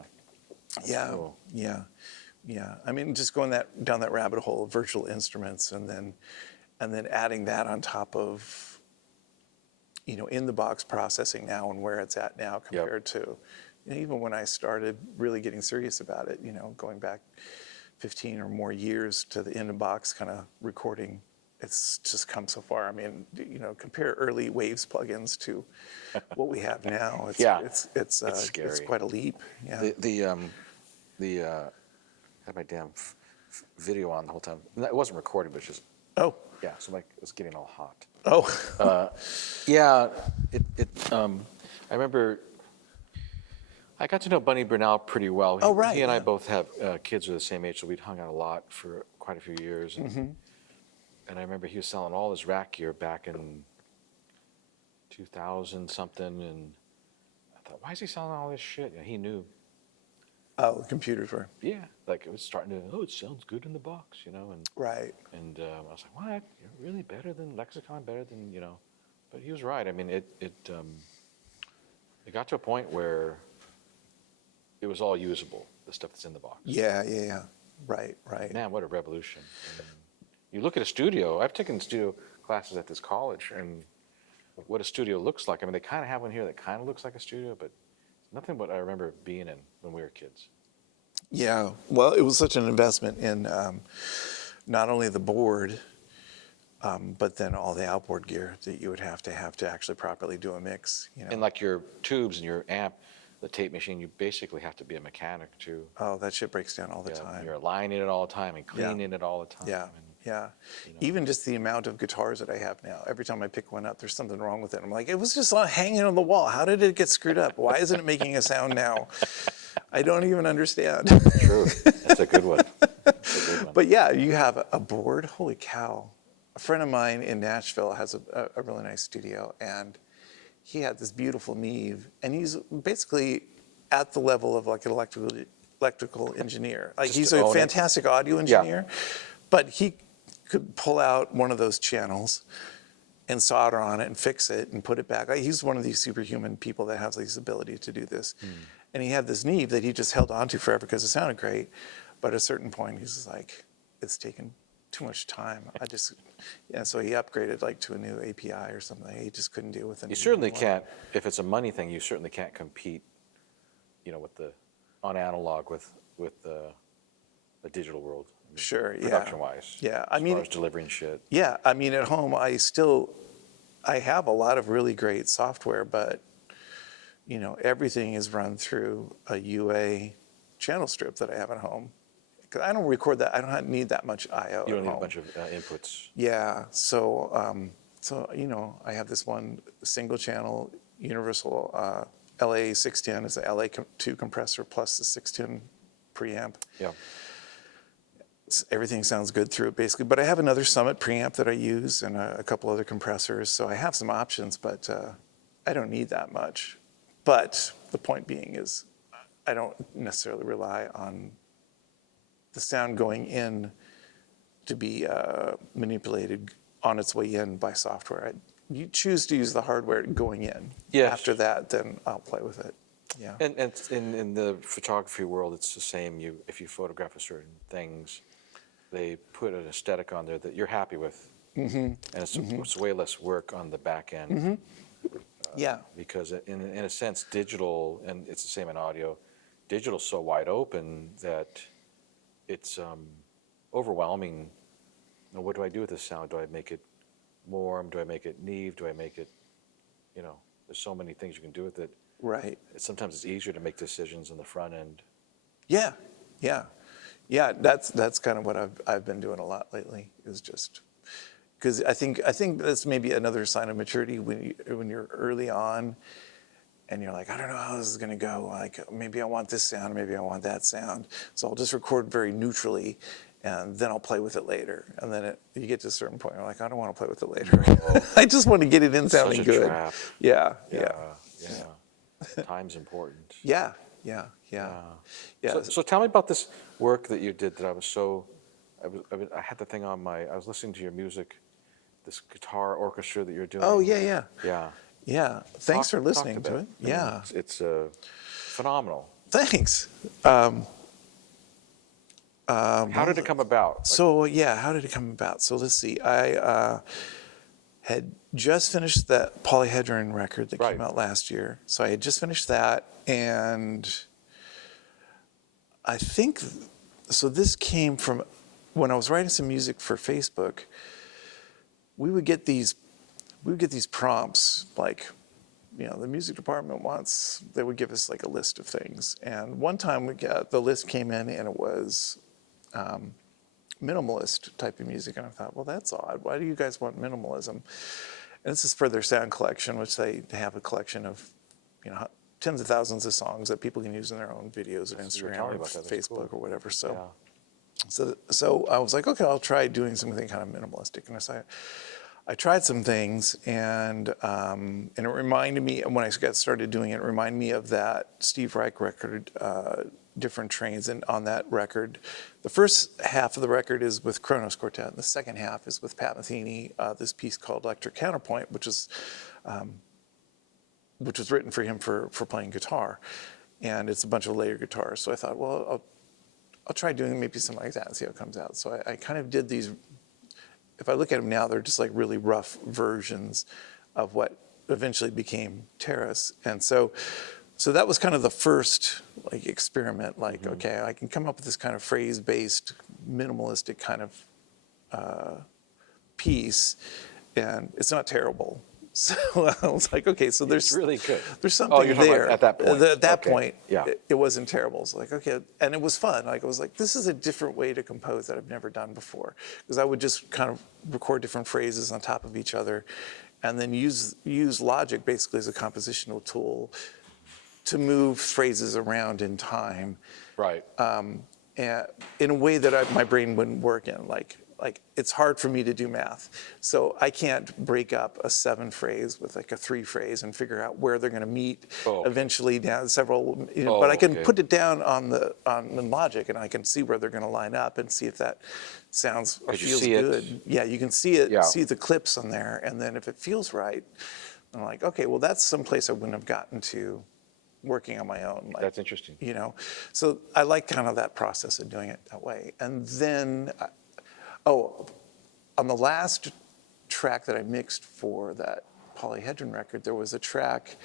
That's cool. Yeah. I mean, just going down that rabbit hole of virtual instruments, and then adding that on top of, you know, in the box processing now and where it's at now compared to, you know, even when I started really getting serious about it, you know, going back 15 or more years to the in the box kind of recording. It's just come so far. I mean, you know, compare early Waves plugins to what we have now. It's scary. It's quite a leap. Yeah. I had my damn video on the whole time. It wasn't recorded, but it's just Oh. yeah. So like it's getting all hot. Oh. Yeah. I remember. I got to know Bunny Burnell pretty well. Oh, right, He and I yeah. both have kids who are the same age, so we'd hung out a lot for quite a few years. And I remember he was selling all his rack gear back in 2000 something, and I thought, why is he selling all this shit? And he knew. Oh, the computers were. Yeah, like it was starting to. Oh, it sounds good in the box, you know. And Right. and I was like, what? You're really better than Lexicon, better than you know. But he was right. I mean, it got to a point where it was all usable, the stuff that's in the box. Yeah. Right. Man, what a revolution. And you look at a studio, I've taken studio classes at this college, and what a studio looks like. I mean, they kind of have one here that kind of looks like a studio, but nothing what I remember being in when we were kids. Yeah. Well, it was such an investment in not only the board, but then all the outboard gear that you would have to actually properly do a mix. You know. And like your tubes and your amp, the tape machine, you basically have to be a mechanic too. Oh, that shit breaks down all the time. You're aligning it all the time and cleaning it all the time. Yeah. Yeah. You know. Even just the amount of guitars that I have now, every time I pick one up, there's something wrong with it. I'm like, it was just hanging on the wall. How did it get screwed up? Why isn't it making a sound now? I don't even understand. True. That's a good one. That's a good one. But yeah, you have a board. Holy cow. A friend of mine in Nashville has a really nice studio, and he had this beautiful Neve, and he's basically at the level of like an electrical engineer. Like, Just he's to a own it. fantastic audio engineer, but he could pull out one of those channels and solder on it and fix it and put it back. Like, he's one of these superhuman people that has this ability to do this. And he had this Neve that he just held on to forever because it sounded great. But at a certain point, he's just like, it's taken too much time. So he upgraded like to a new API or something. He just couldn't deal with it. You certainly can't, if it's a money thing, you certainly can't compete, with on analog with the digital world. I mean, Sure, yeah. Production-wise. Yeah, as far as delivering shit. Yeah, I mean, at home, I have a lot of really great software, but, everything is run through a UA channel strip that I have at home. Because I don't record that, I don't need that much I/O. You don't at need home. a bunch of inputs. Yeah, so I have this one single channel universal LA 610 is the LA2 compressor plus the 610 preamp. Yeah. Everything sounds good through it basically, but I have another Summit preamp that I use and a couple other compressors, so I have some options, but I don't need that much. But the point being is I don't necessarily rely on the sound going in to be manipulated on its way in by software. You choose to use the hardware going in. Yes. After that, then I'll play with it. Yeah. And in the photography world, it's the same. If you photograph certain things, they put an aesthetic on there that you're happy with. And it's way less work on the back end. Yeah. Because in a sense, digital, and it's the same in audio, digital's so wide open that it's overwhelming. What do I do with this sound? Do I make it warm? Do I make it Neve? Do I make it, there's so many things you can do with it. Right. Sometimes it's easier to make decisions on the front end. Yeah. That's kind of what I've been doing a lot lately. Is just because I think that's maybe another sign of maturity when you're early on, and you're like, I don't know how this is going to go. Like maybe I want this sound, maybe I want that sound. So I'll just record very neutrally, and then I'll play with it later. And then you get to a certain point, you're like, I don't want to play with it later. I just want to get it in sounding Such a good. trap. Yeah. Time's important. Yeah. So tell me about this work that you did that I had the thing on I was listening to your music, this guitar orchestra that you're doing. Oh, yeah. Yeah. Thanks for listening to it. Yeah. It's phenomenal. Thanks. How did it come about? How did it come about? So let's see. I had just finished that polyhedron record that came out last year. So I had just finished that, and I think, so this came from when I was writing some music for Facebook. We would get these prompts like, the music department they would give us like a list of things. And one time the list came in and it was minimalist type of music. And I thought, well, that's odd. Why do you guys want minimalism? And this is for their sound collection, which they have a collection of, tens of thousands of songs that people can use in their own videos and Instagram or Facebook or whatever. So I was like, okay, I'll try doing something kind of minimalistic. And I tried some things, and it reminded me, when I got started doing it, reminded me of that Steve Reich record, Different Trains. And on that record, the first half of the record is with Kronos Quartet, and the second half is with Pat Metheny, this piece called Electric Counterpoint, which was written for him for playing guitar. And it's a bunch of layered guitars. So I thought, well, I'll try doing maybe something like that and see how it comes out. So I kind of did these. If I look at them now, they're just like really rough versions of what eventually became Terrace. And so that was kind of the first like experiment. Like, okay, I can come up with this kind of phrase-based, minimalistic kind of piece, and it's not terrible. So I was like, okay, so there's really good. There's something you're there. at that point. At that point, yeah. It wasn't terrible. It's like, okay, and it was fun. Like I was like, this is a different way to compose that I've never done before. Because I would just kind of record different phrases on top of each other, and then use Logic basically as a compositional tool to move phrases around in time. Right. And in a way that my brain wouldn't work in. Like like it's hard for me to do math. So I can't break up a 7 phrase with like a 3 phrase and figure out where they're going to meet eventually down several, but I can put it down on the Logic, and I can see where they're going to line up and see if that sounds or feels good. Yeah, you can see it, see the clips on there, and then if it feels right, I'm like, okay, well that's someplace I wouldn't have gotten to working on my own. Like, that's interesting. So I like kind of that process of doing it that way. And then, on the last track that I mixed for that Polyhedron record, there was a track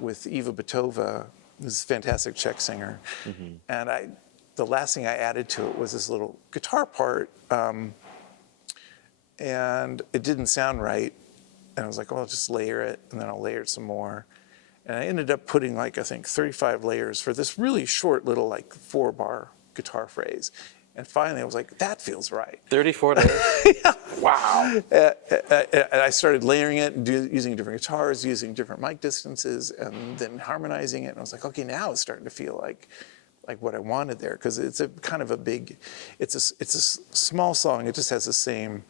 with Eva Batova, who's a fantastic Czech singer. And the last thing I added to it was this little guitar part, and it didn't sound right. And I was like, well, I'll just layer it, and then I'll layer it some more. And I ended up putting I think 35 layers for this really short little 4-bar guitar phrase. And finally I was like, that feels right. 34 layers? Yeah. Wow. And I started layering it and using different guitars, using different mic distances, and then harmonizing it. And I was like, okay, now it's starting to feel like what I wanted there. Because it's a kind of a big, it's a small song. It just has the same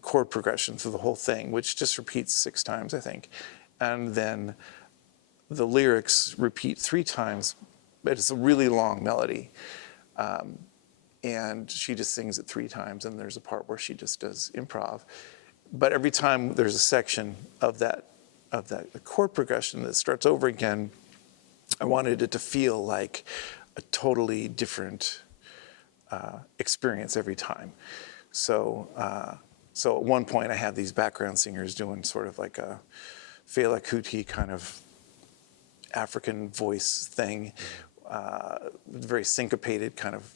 chord progression through the whole thing, which just repeats 6 times, I think. And then the lyrics repeat 3 times, but it's a really long melody. And she just sings it 3 times, and there's a part where she just does improv. But every time there's a section of that chord progression that starts over again, I wanted it to feel like a totally different experience every time. So at one point I had these background singers doing sort of like a Fela Kuti kind of African voice thing, very syncopated kind of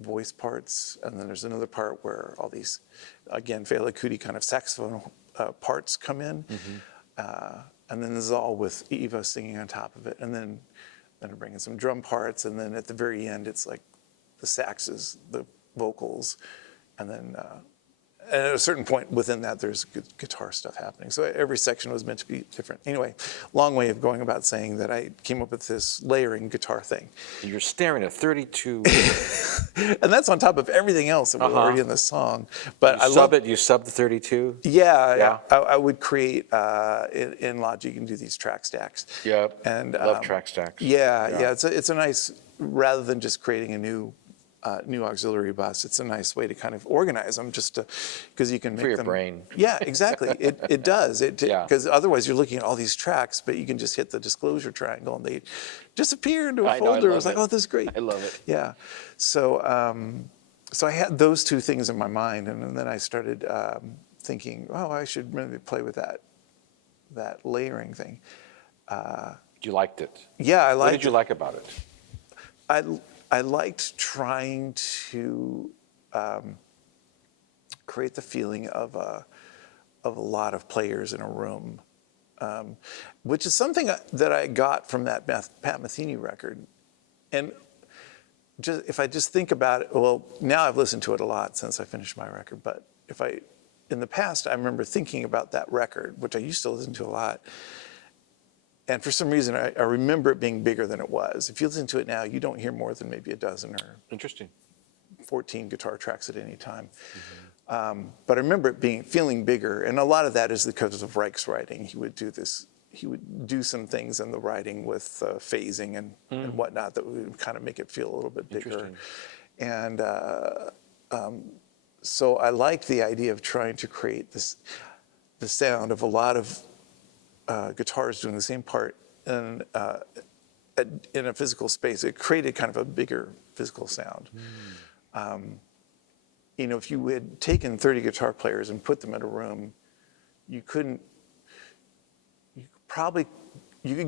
voice parts. And then there's another part where all these, again, Fela Kuti kind of saxophone parts come in. And then this is all with Eva singing on top of it. And then I bring in some drum parts. And then at the very end, it's like the saxes, the vocals, and then and at a certain point within that, there's guitar stuff happening. So every section was meant to be different. Anyway, long way of going about saying that I came up with this layering guitar thing. You're staring at 32. And that's on top of everything else that was already in the song. But You sub the 32? Yeah. I would create, in Logic, you can do these track stacks. Yeah, and love track stacks. Yeah. It's a nice, rather than just creating a new auxiliary bus, it's a nice way to kind of organize them, just because you can make for your them. Brain. Yeah, exactly. It does. Because otherwise you're looking at all these tracks, but you can just hit the disclosure triangle and they disappear into a folder. I was like, oh, this is great. I love it. Yeah. So I had those 2 things in my mind, and then I started thinking, oh, I should maybe play with that layering thing. You liked it? Yeah, I liked it. What did you like about it? I liked trying to create the feeling of a lot of players in a room, which is something that I got from that Pat Metheny record. And if I just think about it, well, now I've listened to it a lot since I finished my record, but in the past, I remember thinking about that record, which I used to listen to a lot. And for some reason, I remember it being bigger than it was. If you listen to it now, you don't hear more than maybe a dozen or Interesting. 14 guitar tracks at any time. But I remember it feeling bigger. And a lot of that is because of Reich's writing. He would do some things in the writing with phasing and whatnot that would kind of make it feel a little bit bigger. And so I liked the idea of trying to create the sound of a lot of guitars doing the same part in a physical space. It created kind of a bigger physical sound. If you had taken 30 guitar players and put them in a room, you could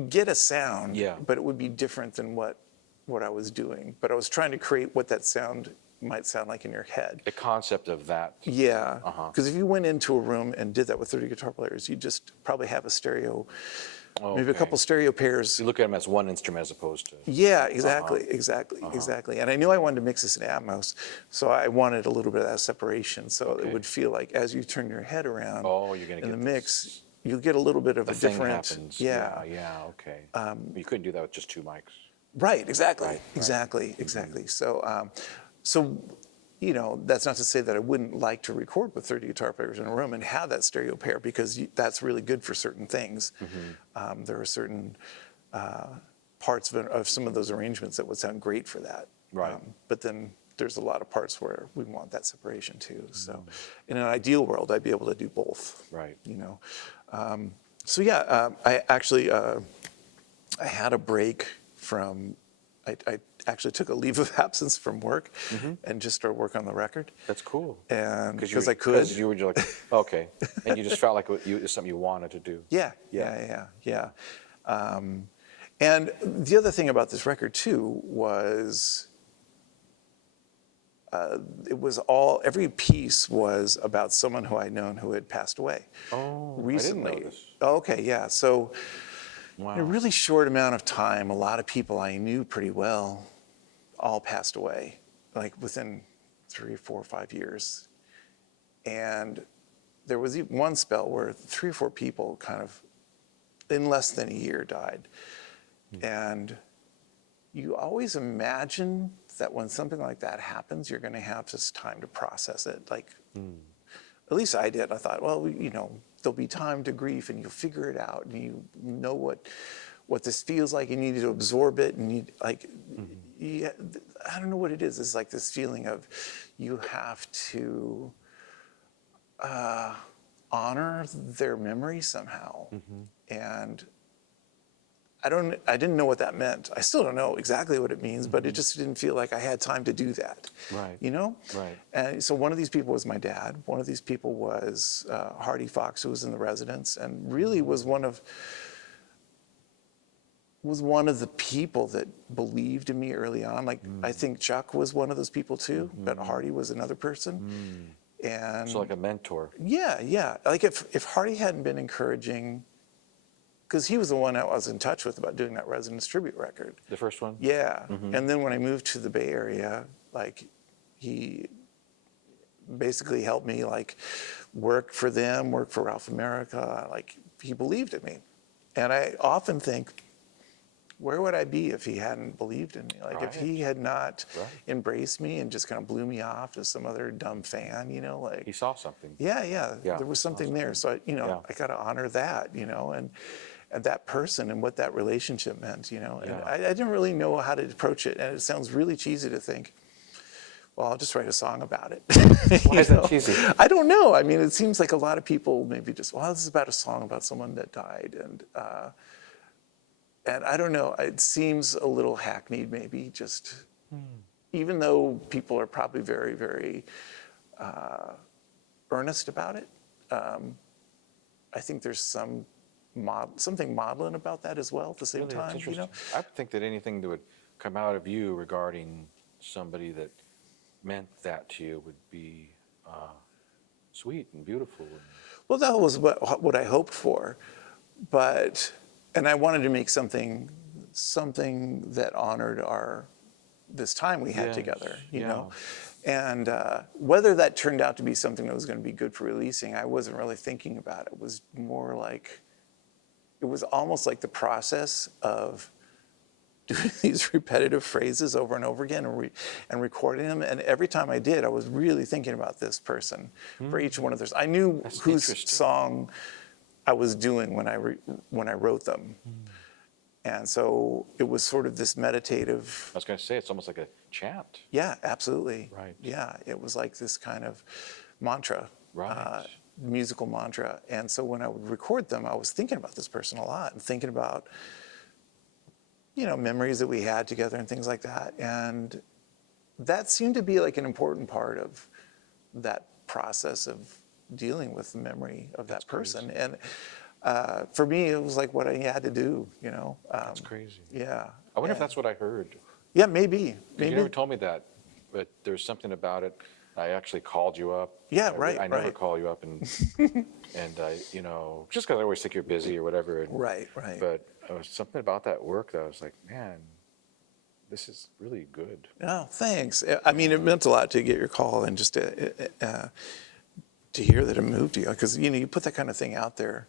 get a sound, but it would be different than what I was doing. But I was trying to create what that sound might sound like in your head. The concept of that. Yeah, because if you went into a room and did that with 30 guitar players, you'd just probably have a stereo, maybe a couple stereo pairs. You look at them as one instrument as opposed to. Yeah, exactly. And I knew I wanted to mix this in Atmos, so I wanted a little bit of that separation, so it would feel like as you turn your head around in the mix, you'll get a little bit of a different. Happens. Yeah, okay. You couldn't do that with just 2 mics. Right, exactly. So so, that's not to say that I wouldn't like to record with 30 guitar players in a room and have that stereo pair, because that's really good for certain things. There are certain parts of some of those arrangements that would sound great for that. Right. But then there's a lot of parts where we want that separation too. So in an ideal world, I'd be able to do both. Right. So yeah, I actually, I had a break from, I actually took a leave of absence from work and just started work on the record. That's cool. And because I could. Because you were just like, okay. And you just felt like it's something you wanted to do. Yeah. And the other thing about this record too was every piece was about someone who I'd known who had passed away recently. I didn't know this. Okay, yeah. So Wow. in a really short amount of time, a lot of people I knew pretty well all passed away, like within 3, 4, 5 years. And there was one spell where 3 or 4 people kind of, in less than a year, died. And you always imagine that when something like that happens, you're going to have this time to process it. Like, at least I did. I thought, well, there'll be time to grieve, and you'll figure it out, and you know what this feels like. You need to absorb it, and I don't know what it is. It's like this feeling of you have to honor their memory somehow, and I didn't know what that meant. I still don't know exactly what it means, but it just didn't feel like I had time to do that. Right. Right. And so one of these people was my dad. One of these people was Hardy Fox, who was in the residence, and really was one of the people that believed in me early on. Like, I think Chuck was one of those people too, but Hardy was another person. And So like a mentor. yeah. Like if Hardy hadn't been encouraging, because he was the one I was in touch with about doing that Residence tribute record. The first one? Yeah. And then when I moved to the Bay Area, like, he basically helped me, like, work for them, work for Ralph America. Like, he believed in me. And I often think, where would I be if he hadn't believed in me? Like, if he had not embraced me and just kind of blew me off as some other dumb fan, like. He saw something. Yeah. There was something there. So, I got to honor that, and that person and what that relationship meant, And I didn't really know how to approach it. And it sounds really cheesy to think, well, I'll just write a song about it. Why is that cheesy? I don't know. I mean, it seems like a lot of people maybe just, well, this is about a song about someone that died. And I don't know. It seems a little hackneyed, maybe, just even though people are probably very, very earnest about it. I think there's something maudlin about that as well at the same Really, time. it's interesting. I think that anything that would come out of you regarding somebody that meant that to you would be sweet and beautiful. Well, that was what I hoped for, and I wanted to make something that honored this time we had together, you know. And whether that turned out to be something that was going to be good for releasing, I wasn't really thinking about. It was more like, it was almost like the process of doing these repetitive phrases over and over again and recording them. And every time I did, I was really thinking about this person for each one of those. I knew whose song I was doing when I wrote them. And so it was sort of this meditative. I was going to say, it's almost like a chant. Yeah, absolutely. Right. Yeah, it was like this kind of mantra. Right. Musical mantra. And so when I would record them, I was thinking about this person a lot and thinking about, memories that we had together and things like that. And that seemed to be like an important part of that process of dealing with the memory of that person. Crazy. And for me, it was like what I had to do, That's crazy. Yeah. I wonder if that's what I heard. Yeah, maybe. You never told me that, but there's something about it. I actually called you up. Yeah, I never call you up and I, just because I always think you're busy or whatever. And, right. But there was something about that work that I was like, man, this is really good. Oh, thanks. I mean, it meant a lot to get your call and just to hear that it moved you, because you put that kind of thing out there.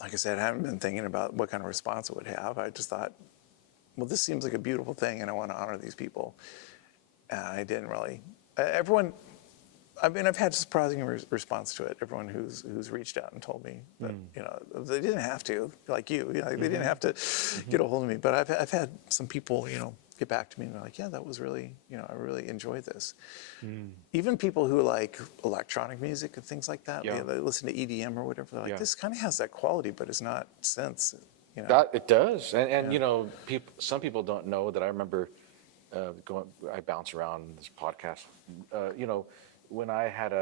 Like I said, I haven't been thinking about what kind of response it would have. I just thought, well, this seems like a beautiful thing, and I want to honor these people. And I didn't really. Everyone, I mean, I've had a surprising response to it. Everyone who's reached out and told me that, you know, they didn't have to, like you know, they didn't have to get a hold of me. But I've had some people, you know, get back to me and they're like, yeah, that was really, you know, I really enjoyed this. Even people who like electronic music and things like that, they listen to EDM or whatever, they're like, this kind of has that quality, but it's not synths, you know. That it does, and you know, some people don't know that I remember I bounce around this podcast, you know, when I had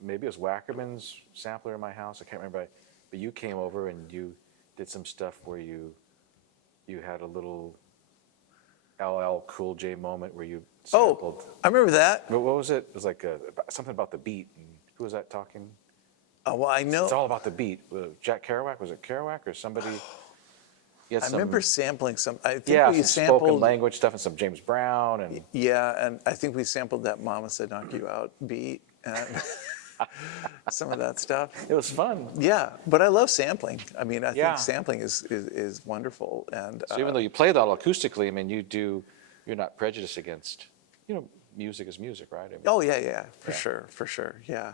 maybe it was Wackerman's sampler in my house, I can't remember, but you came over and you did some stuff where you had a little LL Cool J moment where you sampled. Oh, I remember that. What was it? It was like something about the beat. And who was that talking? Oh, well, I know. It's all about the beat. Jack Kerouac? Was it Kerouac or somebody? I remember sampling some. I think yeah, we some sampled spoken language stuff and some James Brown and. Yeah, and I think we sampled that "Mama Said Knock You Out" beat and some of that stuff. It was fun. Yeah, but I love sampling. I mean, I think sampling is wonderful. And so even though you play that all acoustically, I mean, you're not prejudiced against, you know, music is music, right? I mean, oh yeah, for sure, yeah,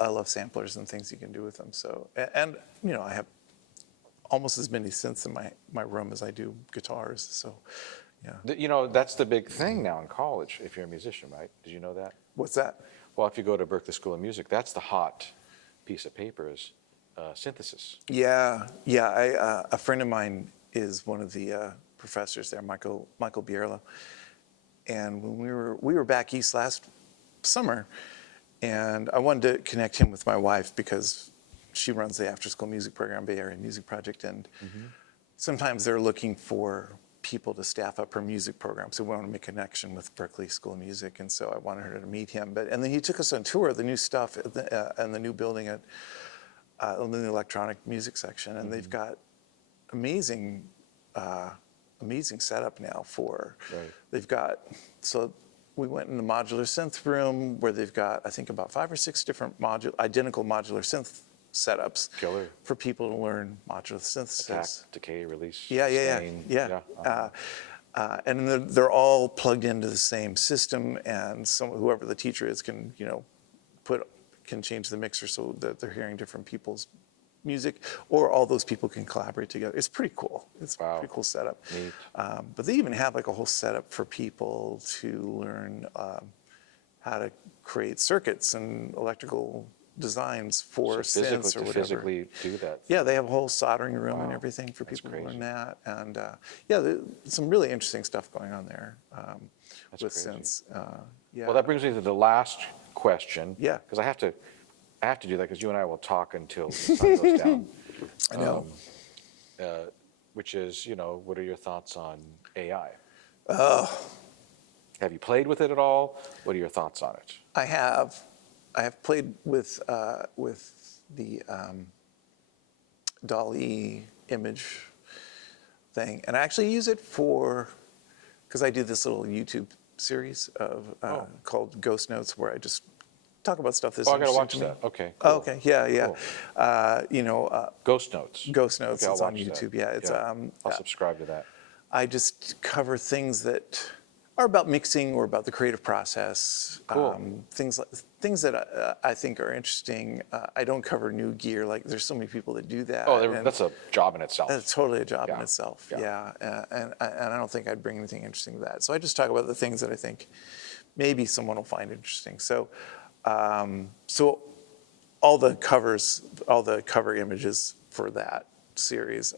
I love samplers and things you can do with them. So, and you know, I have almost as many synths in my room as I do guitars. So, yeah. You know, that's the big thing now in college if you're a musician, right? Did you know that? What's that? Well, if you go to Berklee School of Music, that's the hot piece of paper is synthesis. Yeah. A friend of mine is one of the professors there, Michael Bierlo. And when we were back east last summer, and I wanted to connect him with my wife because she runs the after-school music program, Bay Area Music Project, and sometimes they're looking for people to staff up her music program. So we want to make a connection with Berklee School of Music, and so I wanted her to meet him. And then he took us on tour of the new stuff and the new building at the electronic music section, and they've got amazing setup now for. Right. They've got so. We went in the modular synth room where they've got, I think, about 5 or 6 different identical modular synth setups Killer. for people to learn modular synthesis. Attack, decay, release. Yeah. And they're all plugged into the same system, and whoever the teacher is can, you know, can change the mixer so that they're hearing different people's music, or all those people can collaborate together. It's pretty cool. It's a pretty cool setup. Neat. But they even have like a whole setup for people to learn how to create circuits and electrical designs for synths or whatever. Physically do that. Yeah, they have a whole soldering room and everything for people to learn that. And there's some really interesting stuff going on there with crazy. synths. Well, that brings me to the last question. Yeah. Because I have to do that because you and I will talk until the sun goes down. I know. Which is, you know, what are your thoughts on AI? Oh. Have you played with it at all? What are your thoughts on it? I have played with the DALL-E image thing, and I actually use it because I do this little YouTube series called Ghost Notes, where I just talk about stuff that's I gotta interesting watch to me. that. Okay. Oh, Cool. okay. Yeah. Cool. You know, Ghost Notes. Ghost Notes. Okay, It's I'll on watch that. YouTube. Yeah, it's I'll subscribe to that. I just cover things that are about mixing or about the creative process. Cool. Things that I think are interesting. I don't cover new gear. Like, there's so many people that do that. Oh, and that's a job in itself. that's totally a job in Yeah. itself. Yeah. And I don't think I'd bring anything interesting to that. So I just talk about the things that I think maybe someone will find interesting. So all the cover images for that series,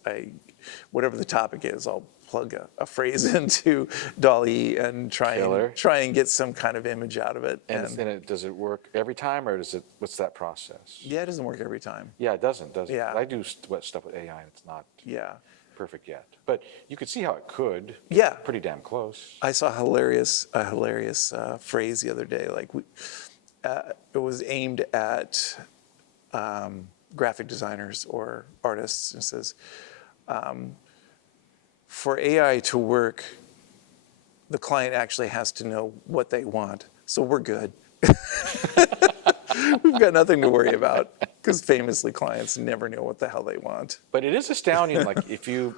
whatever the topic is, I'll plug a phrase into DALL-E and try and get some kind of image out of it. And does it work every time, or what's that process? Yeah, it doesn't work every time. Yeah, it doesn't, does it? Yeah. I do stuff with AI, and it's not Yeah. perfect yet. But you could see how it could. Yeah. Pretty damn close. I saw a hilarious phrase the other day. Like, it was aimed at graphic designers or artists. It says, for AI to work, the client actually has to know what they want. So we're good. We've got nothing to worry about. Because famously, clients never know what the hell they want. But it is astounding, like if you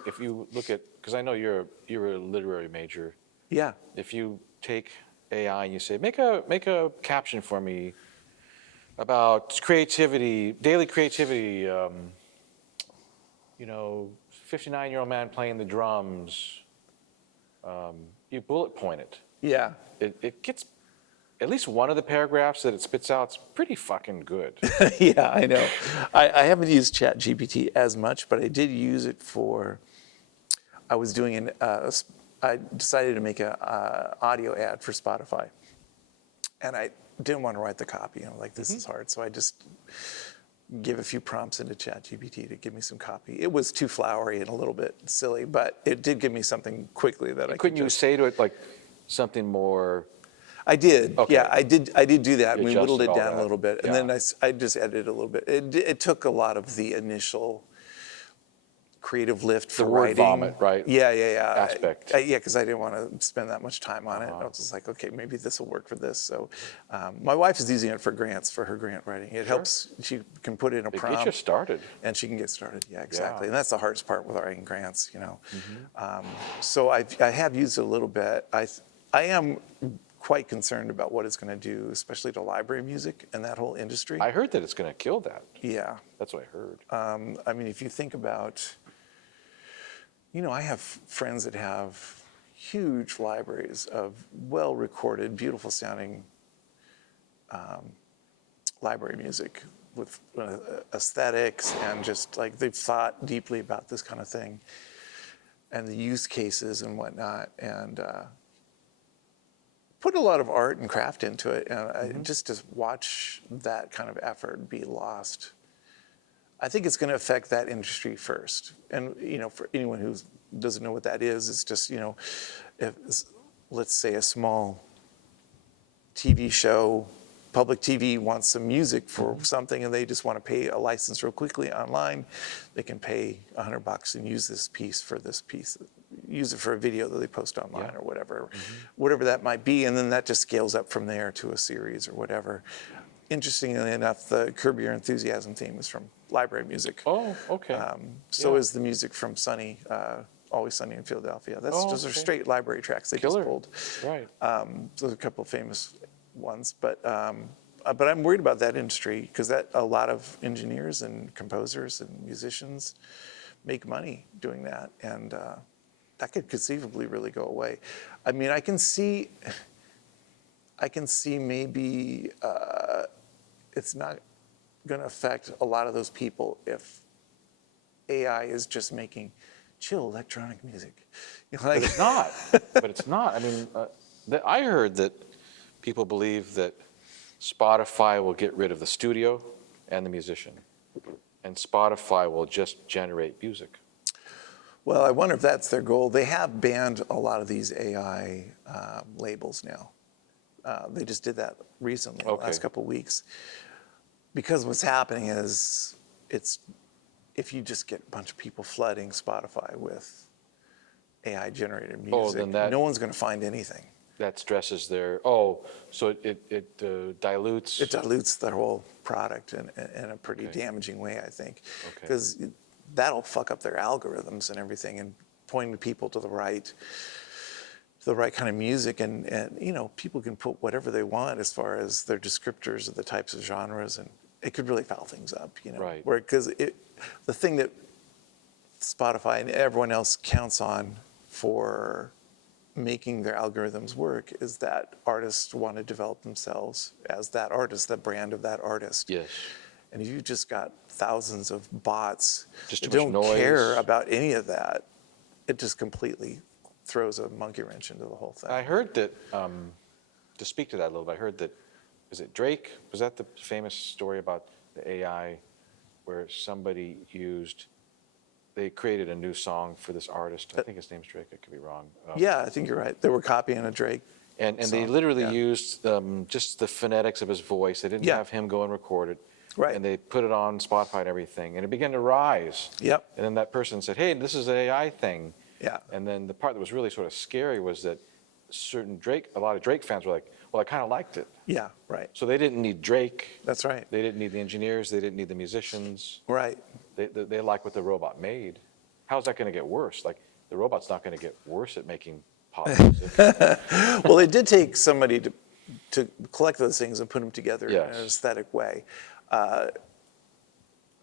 look at, because I know you're a literary major. Yeah. If you take AI and you say, make a caption for me about creativity, daily creativity, 59-year-old man playing the drums, you bullet point it. Yeah. It gets, at least one of the paragraphs that it spits out, it's pretty fucking good. Yeah, I know. I haven't used ChatGPT as much, but I did use it for, I was doing I decided to make a audio ad for Spotify. And I didn't want to write the copy. Like, this is hard. So I just gave a few prompts into ChatGPT to give me some copy. It was too flowery and a little bit silly, but it did give me something quickly that I could. Couldn't you say to it like something more? I did. Okay. Yeah, I did do that. You We whittled it adjusted down all a little bit, and Yeah. then I just edited a little bit. It took a lot of the initial creative lift for The word writing. vomit, right? Yeah. Aspect. Yeah, because I didn't want to spend that much time on it. I was just like, okay, maybe this will work for this. So, my wife is using it for grants, for her grant writing. It helps. She can put in a prompt. Get you started. And she can get started. Yeah, exactly. Yeah. And that's the hardest part with writing grants, So I have used it a little bit. I am quite concerned about what it's going to do, especially to library music and that whole industry. I heard that it's going to kill that. Yeah. That's what I heard. I mean, if you think about, I have friends that have huge libraries of well-recorded, beautiful sounding library music with aesthetics, and just like they've thought deeply about this kind of thing and the use cases and whatnot, and put a lot of art and craft into it. And just to watch that kind of effort be lost, I think it's going to affect that industry first. And, for anyone who doesn't know what that is, it's just, if, let's say a small TV show, public TV wants some music for something, and they just want to pay a license real quickly online, they can pay $100 and use this piece for this piece. Use it for a video that they post online or whatever that might be. And then that just scales up from there to a series or whatever. Interestingly enough, the Curb Your Enthusiasm theme is from library music. Oh, okay. So is the music from Always Sunny in Philadelphia. Those are straight library tracks they just pulled. Right. There's a couple of famous ones, but I'm worried about that industry because a lot of engineers and composers and musicians make money doing that, and that could conceivably really go away. I mean, I can see maybe it's not going to affect a lot of those people if AI is just making chill electronic music. But it's not. I mean, I heard that people believe that Spotify will get rid of the studio and the musician, and Spotify will just generate music. Well, I wonder if that's their goal. They have banned a lot of these AI labels now. They just did that recently, the last couple of weeks. Because what's happening is if you just get a bunch of people flooding Spotify with AI-generated music, no one's going to find anything. That stresses their, so it dilutes. It dilutes their whole product in a pretty damaging way, I think. Because that'll fuck up their algorithms and everything, and pointing people to the right kind of music, and people can put whatever they want as far as their descriptors of the types of genres, and it could really foul things up, Right. Because the thing that Spotify and everyone else counts on for making their algorithms work is that artists want to develop themselves as that artist, the brand of that artist. Yes. And if you've just got thousands of bots Just that too much don't noise. care about any of that, it just completely throws a monkey wrench into the whole thing. I heard that, to speak to that a little bit, I heard that, is it Drake? Was that the famous story about the AI where somebody they created a new song for this artist? I think his name's Drake, I could be wrong. Yeah, I think you're right. They were copying a Drake. And they song, literally yeah. used just the phonetics of his voice. They didn't have him go and record it. Right. And they put it on Spotify and everything, and it began to rise. Yep. And then that person said, hey, this is an AI thing. Yeah. And then the part that was really sort of scary was that a lot of Drake fans were like, well, I kind of liked it. Yeah, right. So they didn't need Drake. That's right. They didn't need the engineers. They didn't need the musicians. Right. They like what the robot made. How's that going to get worse? Like, the robot's not going to get worse at making pop music. Well, it did take somebody to collect those things and put them together Yes. in an aesthetic way.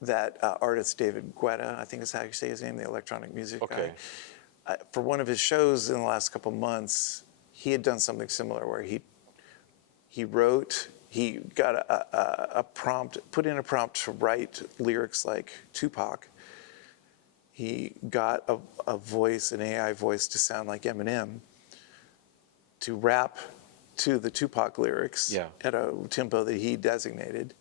That artist David Guetta, I think is how you say his name, the electronic music Okay. guy. For one of his shows in the last couple months, he had done something similar where he got a prompt, put in a prompt to write lyrics like Tupac. He got a voice, an AI voice, to sound like Eminem, to rap to the Tupac lyrics at a tempo that he designated.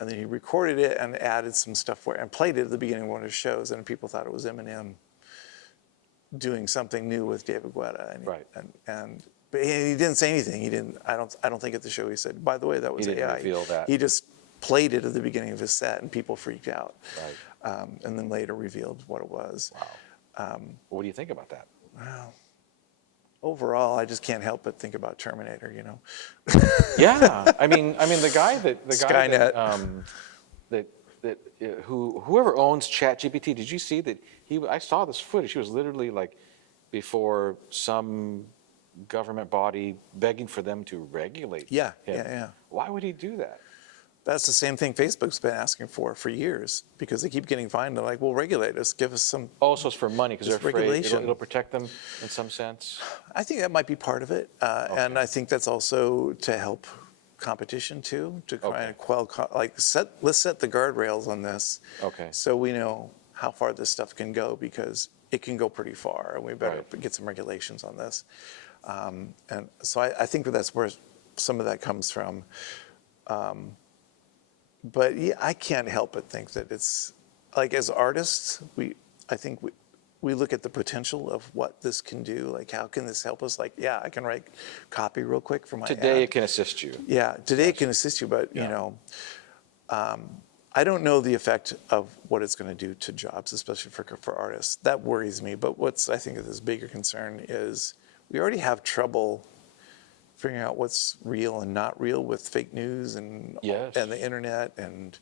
And then he recorded it and added some stuff and played it at the beginning of one of his shows, and people thought it was Eminem doing something new with David Guetta. And but he didn't say anything. He didn't. I don't think at the show he said, by the way, that was He didn't AI. reveal that. He just played it at the beginning of his set, and people freaked out. Right. And then later revealed what it was. Wow. What do you think about that? Well, overall, I just can't help but think about Terminator. Yeah, I mean, the guy Skynet. Whoever owns ChatGPT, did you see that I saw this footage. He was literally like before some government body begging for them to regulate him. Yeah. Why would he do that? That's the same thing Facebook's been asking for years, because they keep getting fined. They're like, well, regulate us, give us some. Oh, so it's for money because they're It's afraid regulation. it'll protect them in some sense. I think that might be part of it. And I think that's also to help competition too, to try and quell, let's set the guardrails on this. Okay. So we know how far this stuff can go, because it can go pretty far, and we better get some regulations on this. And so I think that's where some of that comes from. But yeah, I can't help but think that it's like, as artists, I think we look at the potential of what this can do. Like, how can this help us? Like, yeah, I can write copy real quick for my Today ad. it can assist you. Yeah, today it can assist you, but I don't know the effect of what it's going to do to jobs, especially for artists. That worries me. But I think is bigger concern is we already have trouble figuring out what's real and not real with fake news and the internet, and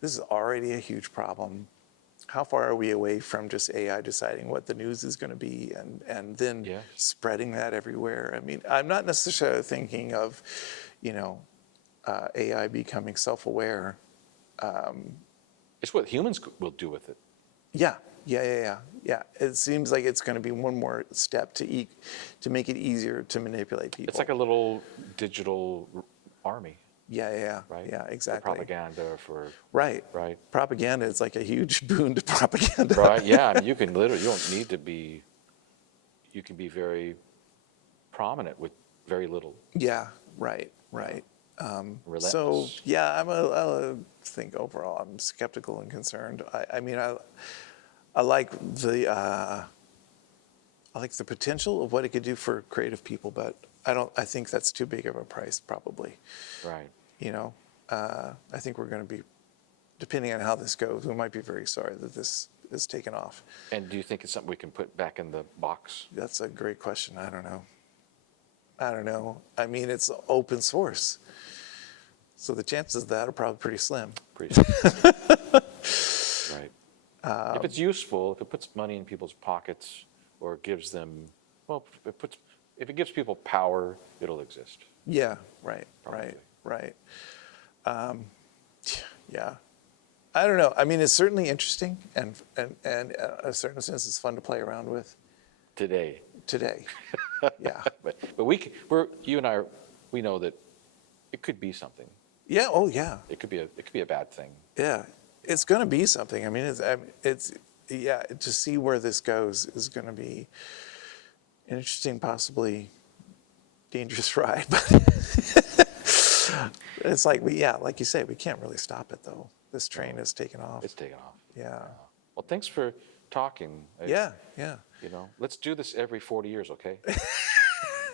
this is already a huge problem. How far are we away from just AI deciding what the news is going to be and then spreading that everywhere? I mean, I'm not necessarily thinking of, AI becoming self-aware. It's what humans will do with it. Yeah. It seems like it's going to be one more step to make it easier to manipulate people. It's like a little digital army. Yeah. Right? Yeah, exactly. For propaganda, Right. Propaganda is like a huge boon to propaganda. Right, yeah. I mean, you don't need to be, you can be very prominent with very little. Yeah, right. Relentless. So, yeah, I think overall I'm skeptical and concerned. I mean, I like the potential of what it could do for creative people, but I think that's too big of a price, probably. Right. I think we're going to be, depending on how this goes, we might be very sorry that this is taken off. And do you think it's something we can put back in the box? That's a great question. I don't know. I mean, it's open source, so the chances of that are probably pretty slim. Right. If it's useful, if it puts money in people's pockets or gives them, if it gives people power, it'll exist. Yeah, right. Yeah. I don't know. I mean, it's certainly interesting, and in a certain sense, it's fun to play around with. Today. Yeah. But you and I, we know that it could be something. Yeah. Oh, yeah. It could be a bad thing. Yeah. It's going to be something. I mean, to see where this goes is going to be an interesting, possibly dangerous ride. But it's like, like you say, we can't really stop it, though. This train has taken off. It's taken off. Yeah. Well, thanks for talking. Yeah. Let's do this every 40 years, okay?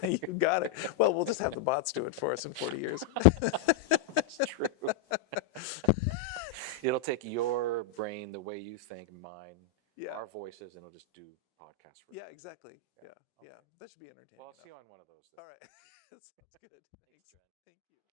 You got it. Well, we'll just have the bots do it for us in 40 years. That's true. It'll take your brain, the way you think, mine, Yeah. our voices and it'll just do podcasts for Yeah, exactly. Yeah. okay. That should be entertaining. Well, I'll enough. see you on one of those. All right. Sounds good. Thanks, Dren. Thank you.